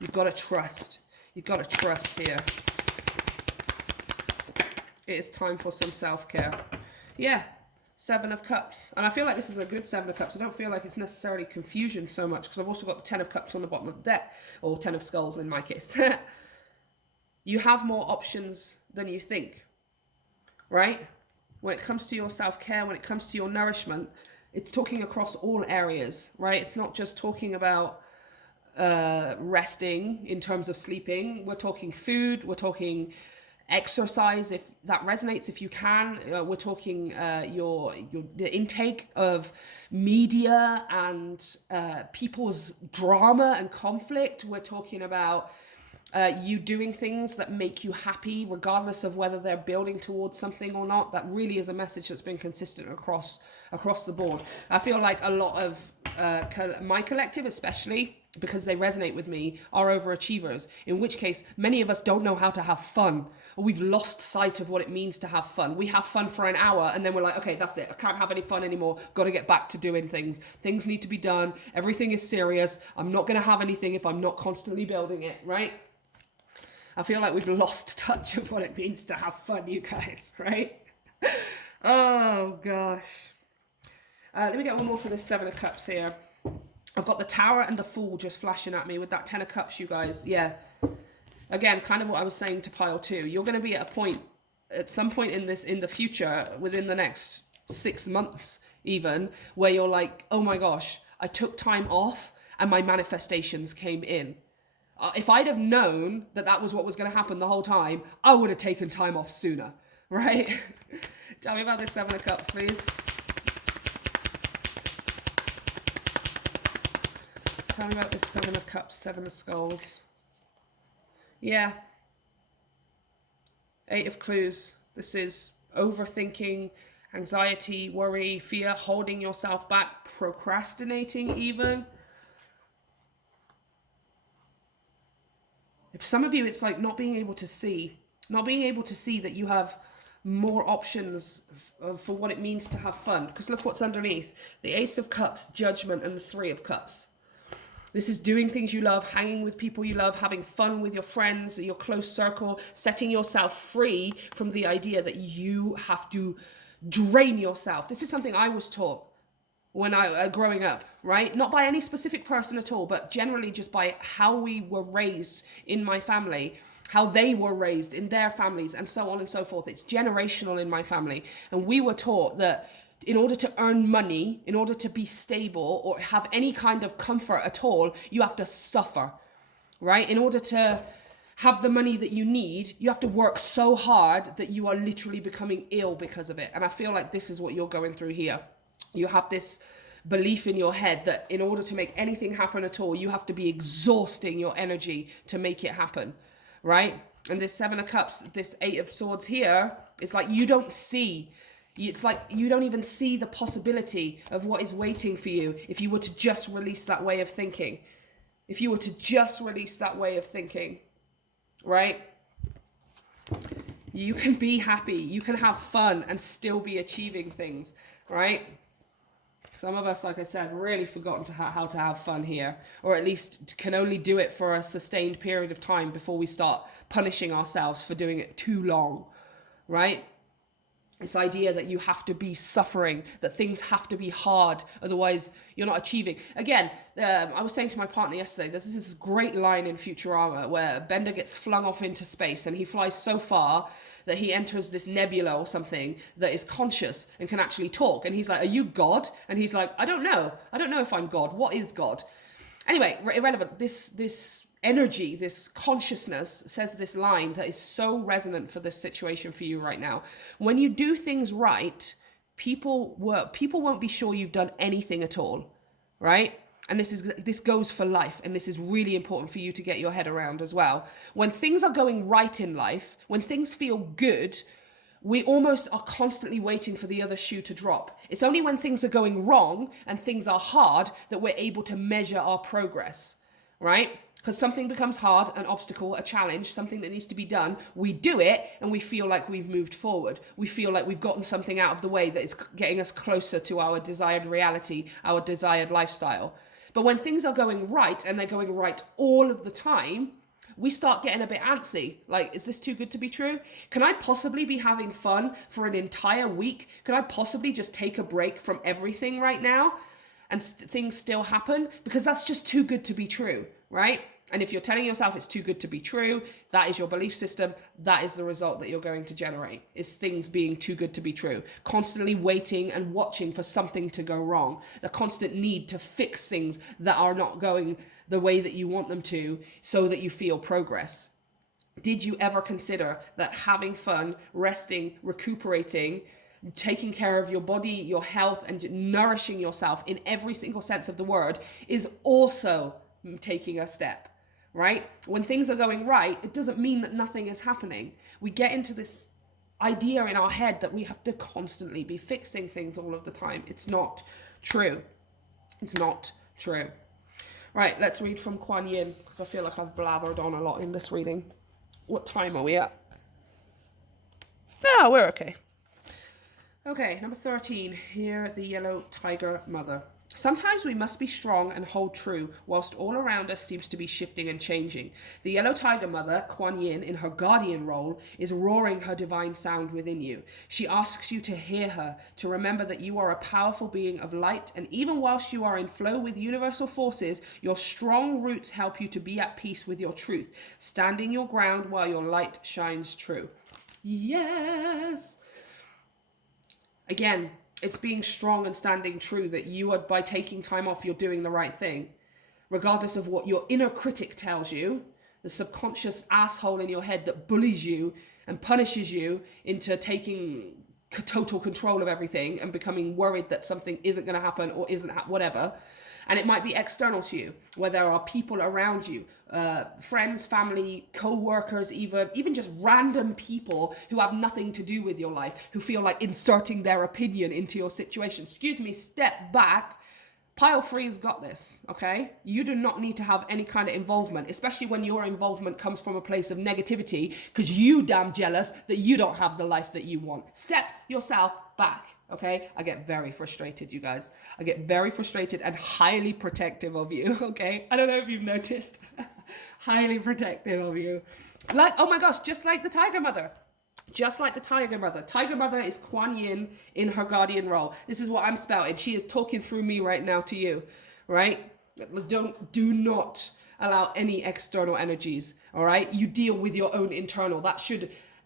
You've got to trust. You've got to trust here. It is time for some self-care. Yeah, Seven of Cups. And I feel like this is a good Seven of Cups. I don't feel like it's necessarily confusion so much because I've also got the Ten of Cups on the bottom of the deck, or Ten of Skulls in my case. You have more options than you think, right? When it comes to your self-care, when it comes to your nourishment, it's talking across all areas, right? It's not just talking about resting in terms of sleeping. We're talking food, we're talking exercise if that resonates, if you can. We're talking the intake of media and people's drama and conflict. We're talking about you doing things that make you happy regardless of whether they're building towards something or not. That really is a message that's been consistent across the board. I feel like a lot of my collective, especially because they resonate with me, are overachievers, in which case many of us don't know how to have fun, or we've lost sight of what it means to have fun. We have fun for an hour and then we're like, okay, that's it, I can't have any fun anymore, got to get back to doing things need to be done, everything is serious, I'm not going to have anything if I'm not constantly building it, right? I feel like we've lost touch of what it means to have fun, you guys, right? Oh gosh. Let me get one more for this Seven of Cups here. I've got the Tower and the Fool just flashing at me with that Ten of Cups, you guys. Yeah. Again, kind of what I was saying to pile 2. You're going to be at some point in the future, within the next 6 months even, where you're like, oh my gosh, I took time off and my manifestations came in. If I'd have known that that was what was going to happen the whole time, I would have taken time off sooner, right? Tell me about this Seven of Cups, please. Tell me about this Seven of Cups, Seven of Skulls. Yeah. Eight of Clues. This is overthinking, anxiety, worry, fear, holding yourself back, procrastinating even. For some of you, it's like not being able to see that you have more options for what it means to have fun. Because look what's underneath. The Ace of Cups, Judgment, and the Three of Cups. This is doing things you love, hanging with people you love, having fun with your friends, your close circle, setting yourself free from the idea that you have to drain yourself. This is something I was taught when I growing up, right? Not by any specific person at all, but generally just by how we were raised in my family, how they were raised in their families, and so on and so forth. It's generational in my family. And we were taught that in order to earn money, in order to be stable or have any kind of comfort at all, you have to suffer, right? In order to have the money that you need, you have to work so hard that you are literally becoming ill because of it. And I feel like this is what you're going through here. You have this belief in your head that in order to make anything happen at all, you have to be exhausting your energy to make it happen, right? And this Seven of Cups, this Eight of Swords here, it's like you don't see. It's like you don't even see the possibility of what is waiting for you if you were to just release that way of thinking. If you were to just release that way of thinking, right? You can be happy, you can have fun and still be achieving things, right? Some of us, like I said, really forgotten how to have fun here, or at least can only do it for a sustained period of time before we start punishing ourselves for doing it too long, right? This idea that you have to be suffering, that things have to be hard, otherwise you're not achieving. Again, I was saying to my partner yesterday, there's this great line in Futurama where Bender gets flung off into space and he flies so far that he enters this nebula or something that is conscious and can actually talk. And he's like, are you God? And he's like, I don't know if I'm God. What is God? Anyway, irrelevant. This energy, this consciousness says this line that is so resonant for this situation for you right now. When you do things right, people won't be sure you've done anything at all, right? And this goes for life, and this is really important for you to get your head around as well. When things are going right in life, when things feel good, we almost are constantly waiting for the other shoe to drop. It's only when things are going wrong and things are hard that we're able to measure our progress, right? Because something becomes hard, an obstacle, a challenge, something that needs to be done. We do it and we feel like we've moved forward. We feel like we've gotten something out of the way that is getting us closer to our desired reality, our desired lifestyle. But when things are going right, and they're going right all of the time, we start getting a bit antsy. Like, is this too good to be true? Can I possibly be having fun for an entire week? Can I possibly just take a break from everything right now and things still happen? Because that's just too good to be true, right? And if you're telling yourself it's too good to be true, that is your belief system. That is the result that you're going to generate, is things being too good to be true. Constantly waiting and watching for something to go wrong. The constant need to fix things that are not going the way that you want them to so that you feel progress. Did you ever consider that having fun, resting, recuperating, taking care of your body, your health, and nourishing yourself in every single sense of the word is also taking a step? Right? When things are going right, it doesn't mean that nothing is happening. We get into this idea in our head that we have to constantly be fixing things all of the time. It's not true. It's not true. Right, let's read from Kuan Yin, because I feel like I've blathered on a lot in this reading. What time are we at? Ah, we're okay. Okay, number 13. Hear the yellow tiger mother. Sometimes we must be strong and hold true, whilst all around us seems to be shifting and changing. The yellow tiger mother, Kuan Yin, in her guardian role, is roaring her divine sound within you. She asks you to hear her, to remember that you are a powerful being of light, and even whilst you are in flow with universal forces, your strong roots help you to be at peace with your truth, standing your ground while your light shines true. Yes! Again, it's being strong and standing true that you are, by taking time off, you're doing the right thing. Regardless of what your inner critic tells you, the subconscious asshole in your head that bullies you and punishes you into taking total control of everything and becoming worried that something isn't going to happen or isn't whatever. And it might be external to you, where there are people around you, friends, family, co-workers, even just random people who have nothing to do with your life, who feel like inserting their opinion into your situation. Excuse me, step back. Pile three's got this, okay? You do not need to have any kind of involvement, especially when your involvement comes from a place of negativity, because you damn jealous that you don't have the life that you want. Step yourself back. Okay, I get very frustrated, you guys. I get very frustrated and highly protective of you, okay? I don't know if you've noticed. Highly protective of you. Like, oh my gosh, just like the tiger mother. Just like the tiger mother. Tiger mother is Kuan Yin in her guardian role. This is what I'm spouting. She is talking through me right now to you, right? Do not allow any external energies, all right? You deal with your own internal.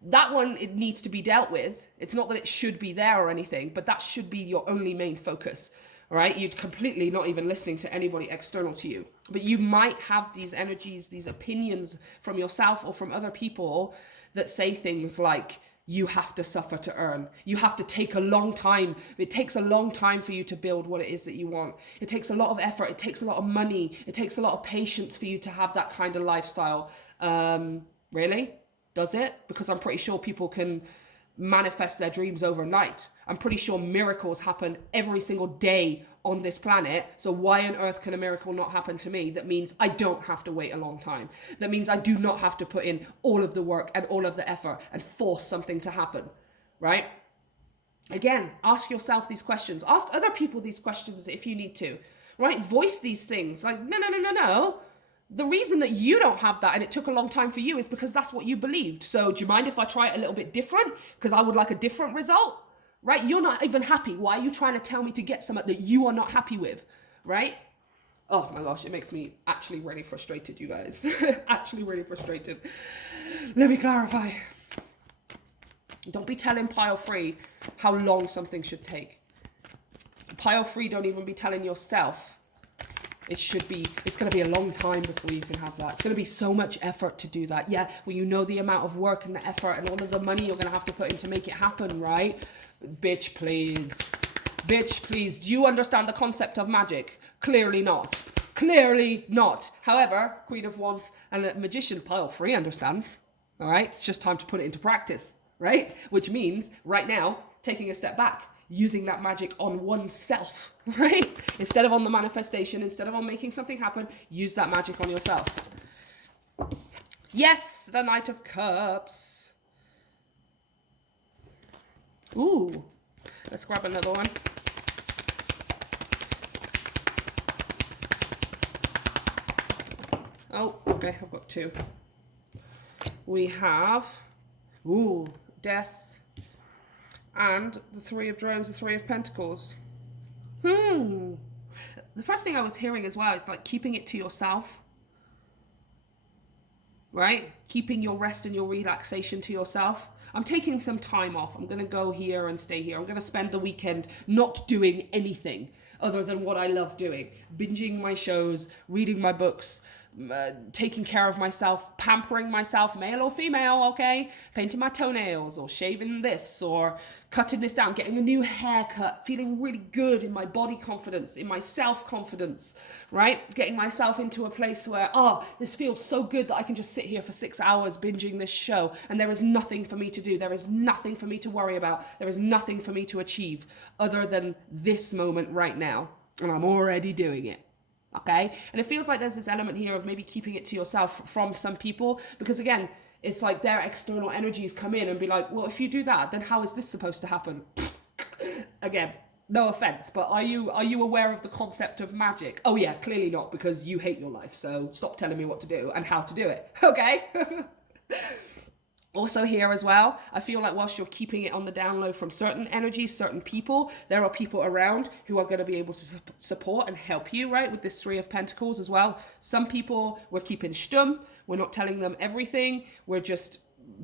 That one, it needs to be dealt with. It's not that it should be there or anything, but that should be your only main focus, all right? You're completely not even listening to anybody external to you. But you might have these energies, these opinions from yourself or from other people that say things like, you have to suffer to earn. You have to take a long time. It takes a long time for you to build what it is that you want. It takes a lot of effort. It takes a lot of money. It takes a lot of patience for you to have that kind of lifestyle. Really? Does it? Because I'm pretty sure people can manifest their dreams overnight. I'm pretty sure miracles happen every single day on this planet. So why on earth can a miracle not happen to me? That means I don't have to wait a long time. That means I do not have to put in all of the work and all of the effort and force something to happen, right? Again, ask yourself these questions. Ask other people these questions if you need to, right? Voice these things like, no. The reason that you don't have that and it took a long time for you is because that's what you believed. So do you mind if I try it a little bit different? Because I would like a different result, right? You're not even happy. Why are you trying to tell me to get something that you are not happy with, right? Oh my gosh, it makes me actually really frustrated, you guys. Actually really frustrated. Let me clarify. Don't be telling pile three how long something should take. Pile three, don't even be telling yourself it's going to be a long time before you can have that. It's going to be so much effort to do that. Yeah, well, you know the amount of work and the effort and all of the money you're going to have to put in to make it happen, right? Bitch, please. Bitch, please. Do you understand the concept of magic? Clearly not. Clearly not. However, Queen of Wands and the Magician pile three understands. All right? It's just time to put it into practice, right? Which means, right now, taking a step back, using that magic on oneself, right? Instead of on the manifestation, instead of on making something happen, use that magic on yourself. Yes, the Knight of Cups. Ooh. Let's grab another one. Oh, okay, I've got two. We have, ooh, Death, and the Three of Drones, the Three of Pentacles. The first thing I was hearing as well is like keeping it to yourself, right? Keeping your rest and your relaxation to yourself. I'm taking some time off. I'm going to go here and stay here. I'm going to spend the weekend not doing anything other than what I love doing. Binging my shows, reading my books, taking care of myself, pampering myself, male or female, okay? Painting my toenails or shaving this or cutting this down, getting a new haircut, feeling really good in my body confidence, in my self-confidence, right? Getting myself into a place where, oh, this feels so good that I can just sit here for 6 hours binging this show and there is nothing for me to do. There is nothing for me to worry about. There is nothing for me to achieve other than this moment right now. And I'm already doing it. Okay, and it feels like there's this element here of maybe keeping it to yourself from some people, because again, it's like their external energies come in and be like, well, if you do that, then how is this supposed to happen? Again, no offense, but are you aware of the concept of magic? Oh yeah, clearly not, because you hate your life, so stop telling me what to do and how to do it. Okay. Also here as well, I feel like whilst you're keeping it on the down low from certain energies, certain people, there are people around who are going to be able to support and help you, right, with this Three of Pentacles as well. Some people we're keeping stum, we're not telling them everything, we're just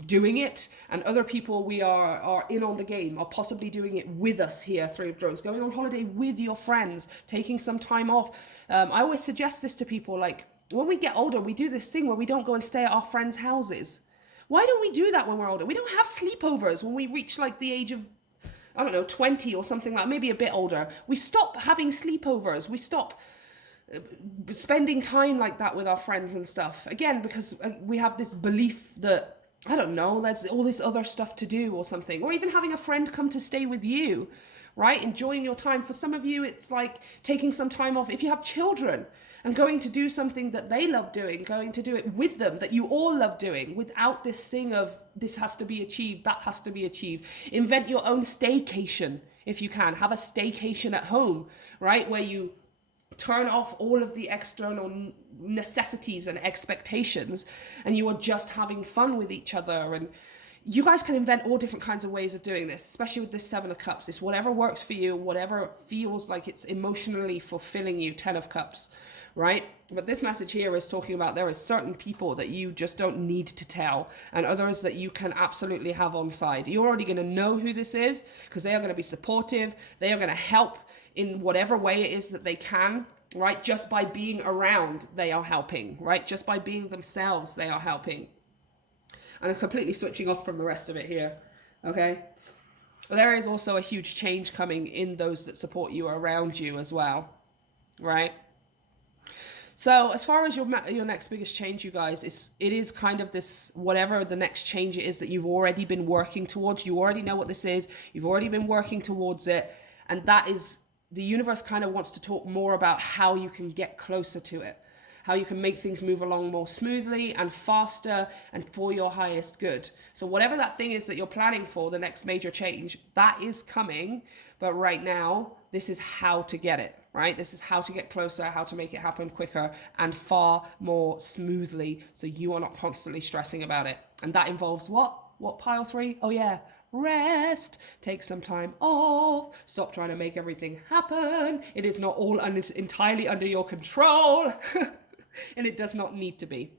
doing it, and other people we are in on the game, are possibly doing it with us here, Three of Drones, going on holiday with your friends, taking some time off. I always suggest this to people, like when we get older, we do this thing where we don't go and stay at our friends' houses. Why don't we do that when we're older? We don't have sleepovers when we reach like the age of, I don't know, 20 or something like, maybe a bit older. We stop having sleepovers. We stop spending time like that with our friends and stuff. Again, because we have this belief that, I don't know, there's all this other stuff to do or something. Or even having a friend come to stay with you, right? Enjoying your time. For some of you, it's like taking some time off. If you have children, and going to do something that they love doing, going to do it with them, that you all love doing, without this thing of this has to be achieved, that has to be achieved. Invent your own staycation if you can. Have a staycation at home, right? Where you turn off all of the external necessities and expectations and you are just having fun with each other. And you guys can invent all different kinds of ways of doing this, especially with this Seven of Cups. It's whatever works for you, whatever feels like it's emotionally fulfilling you, Ten of Cups. Right? But this message here is talking about there is certain people that you just don't need to tell, and others that you can absolutely have on side. You're already going to know who this is, because they are going to be supportive. They are going to help in whatever way it is that they can, right? Just by being around, they are helping, right? Just by being themselves, they are helping. And I'm completely switching off from the rest of it here, okay? But there is also a huge change coming in those that support you around you as well, right? So as far as your next biggest change, you guys, it is kind of this, whatever the next change it is that you've already been working towards. You already know what this is. You've already been working towards it. And that is, the universe kind of wants to talk more about how you can get closer to it, how you can make things move along more smoothly and faster and for your highest good. So whatever that thing is that you're planning for, the next major change, that is coming. But right now, this is how to get it, right? This is how to get closer, how to make it happen quicker and far more smoothly, so you are not constantly stressing about it. And that involves what? What pile 3? Oh yeah, rest. Take some time off. Stop trying to make everything happen. It is not all entirely under your control. And it does not need to be.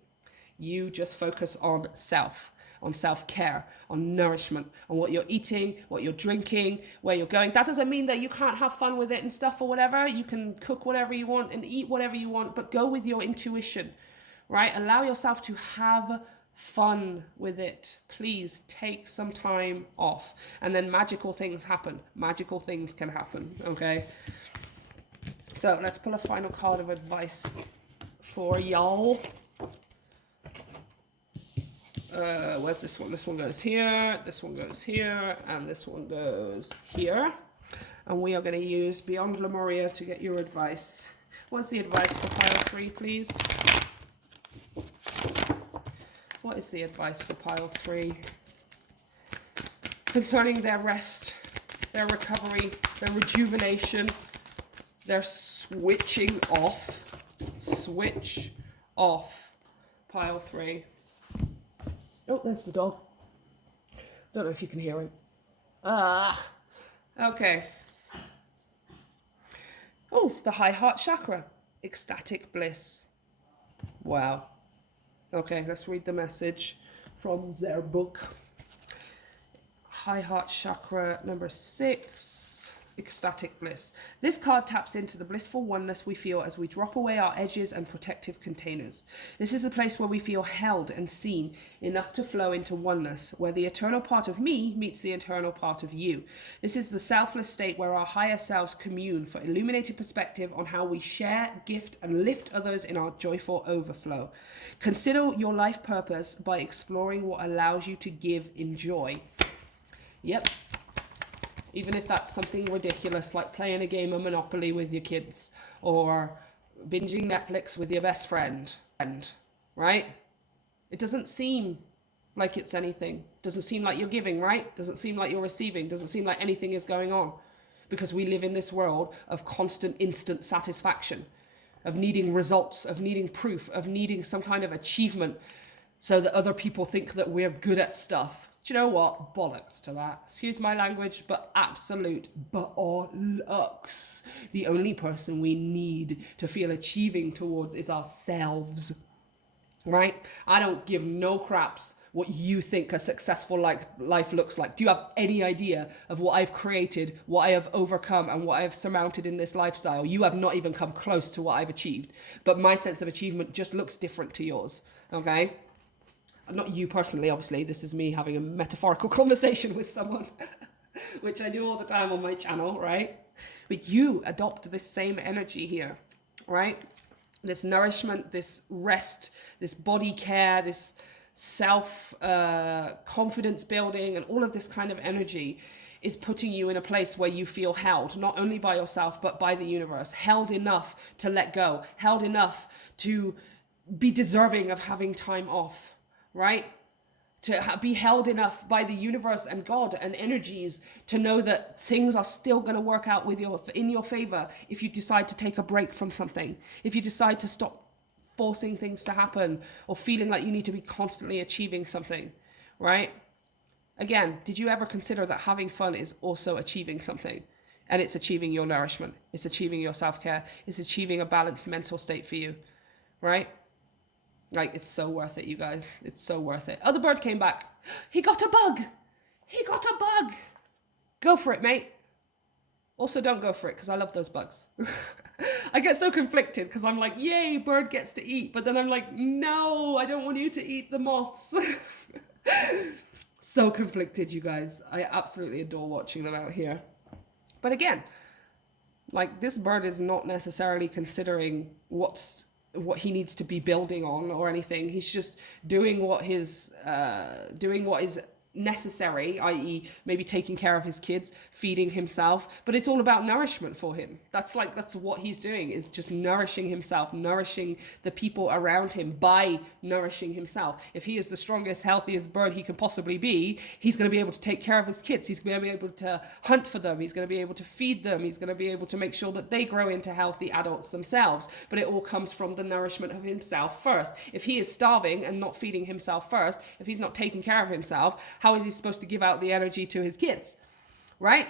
You just focus on self, on self-care, on nourishment, on what you're eating, what you're drinking, where you're going. That doesn't mean that you can't have fun with it and stuff or whatever. You can cook whatever you want and eat whatever you want, but go with your intuition, right? Allow yourself to have fun with it. Please take some time off, and then magical things happen. Magical things can happen, okay? So let's pull a final card of advice for y'all. Where's this one? This one goes here, this one goes here, and this one goes here. And we are going to use Beyond Lemuria to get your advice. What's the advice for pile 3, please? What is the advice for pile 3? Concerning their rest, their recovery, their rejuvenation, their switching off. Switch off. Pile 3. Oh, there's the dog. Don't know if you can hear him. Okay. Oh, the high heart chakra. Ecstatic bliss. Wow. Okay, let's read the message from their book. High heart chakra number 6, ecstatic bliss. This card taps into the blissful oneness we feel as we drop away our edges and protective containers. This is a place where we feel held and seen, enough to flow into oneness, where the eternal part of me meets the eternal part of you. This is the selfless state where our higher selves commune for illuminated perspective on how we share, gift, and lift others in our joyful overflow. Consider your life purpose by exploring what allows you to give in joy. Yep. Even if that's something ridiculous like playing a game of Monopoly with your kids or binging Netflix with your best friend, right? It doesn't seem like it's anything. Doesn't seem like you're giving, right? Doesn't seem like you're receiving. Doesn't seem like anything is going on, because we live in this world of constant instant satisfaction, of needing results, of needing proof, of needing some kind of achievement so that other people think that we're good at stuff. Do you know what? Bollocks to that. Excuse my language, but absolute bollocks. The only person we need to feel achieving towards is ourselves, right? I don't give no craps what you think a successful life looks like. Do you have any idea of what I've created, what I have overcome, and what I have surmounted in this lifestyle? You have not even come close to what I've achieved. But my sense of achievement just looks different to yours, okay? Not you personally, obviously. This is me having a metaphorical conversation with someone, which I do all the time on my channel, right? But you adopt this same energy here, right? This nourishment, this rest, this body care, this self-confidence building, and all of this kind of energy is putting you in a place where you feel held, not only by yourself, but by the universe. Held enough to let go. Held enough to be deserving of having time off. Right? To be held enough by the universe and God and energies to know that things are still going to work out in your favor if you decide to take a break from something, if you decide to stop forcing things to happen or feeling like you need to be constantly achieving something, right? Again, did you ever consider that having fun is also achieving something? And it's achieving your nourishment. It's achieving your self-care. It's achieving a balanced mental state for you, right? Like, it's so worth it, you guys. It's so worth it. Oh, the bird came back. He got a bug. He got a bug. Go for it, mate. Also, don't go for it, because I love those bugs. I get so conflicted, because I'm like, yay, bird gets to eat. But then I'm like, no, I don't want you to eat the moths. So conflicted, you guys. I absolutely adore watching them out here. But again, like, this bird is not necessarily considering what he needs to be building on or anything. He's just doing what is necessary, i.e. maybe taking care of his kids, feeding himself, but it's all about nourishment for him. That's what he's doing, is just nourishing himself, nourishing the people around him by nourishing himself. If he is the strongest, healthiest bird he can possibly be, he's going to be able to take care of his kids. He's going to be able to hunt for them. He's going to be able to feed them. He's going to be able to make sure that they grow into healthy adults themselves. But it all comes from the nourishment of himself first. If he is starving and not feeding himself first, if he's not taking care of himself, how is he supposed to give out the energy to his kids, right?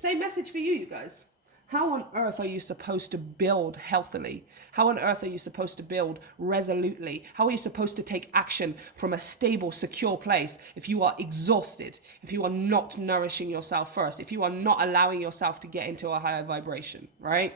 Same message for you guys. How on earth are you supposed to build healthily? How on earth are you supposed to build resolutely? How are you supposed to take action from a stable, secure place if you are exhausted, if you are not nourishing yourself first, if you are not allowing yourself to get into a higher vibration, right?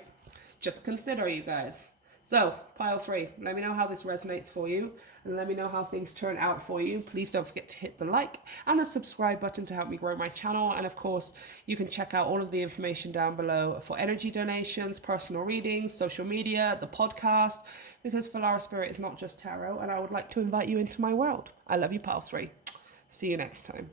Just consider, you guys. So, pile 3, let me know how this resonates for you, and let me know how things turn out for you. Please don't forget to hit the like and the subscribe button to help me grow my channel. And of course, you can check out all of the information down below for energy donations, personal readings, social media, the podcast, because Filara Spirit is not just tarot, and I would like to invite you into my world. I love you, pile 3. See you next time.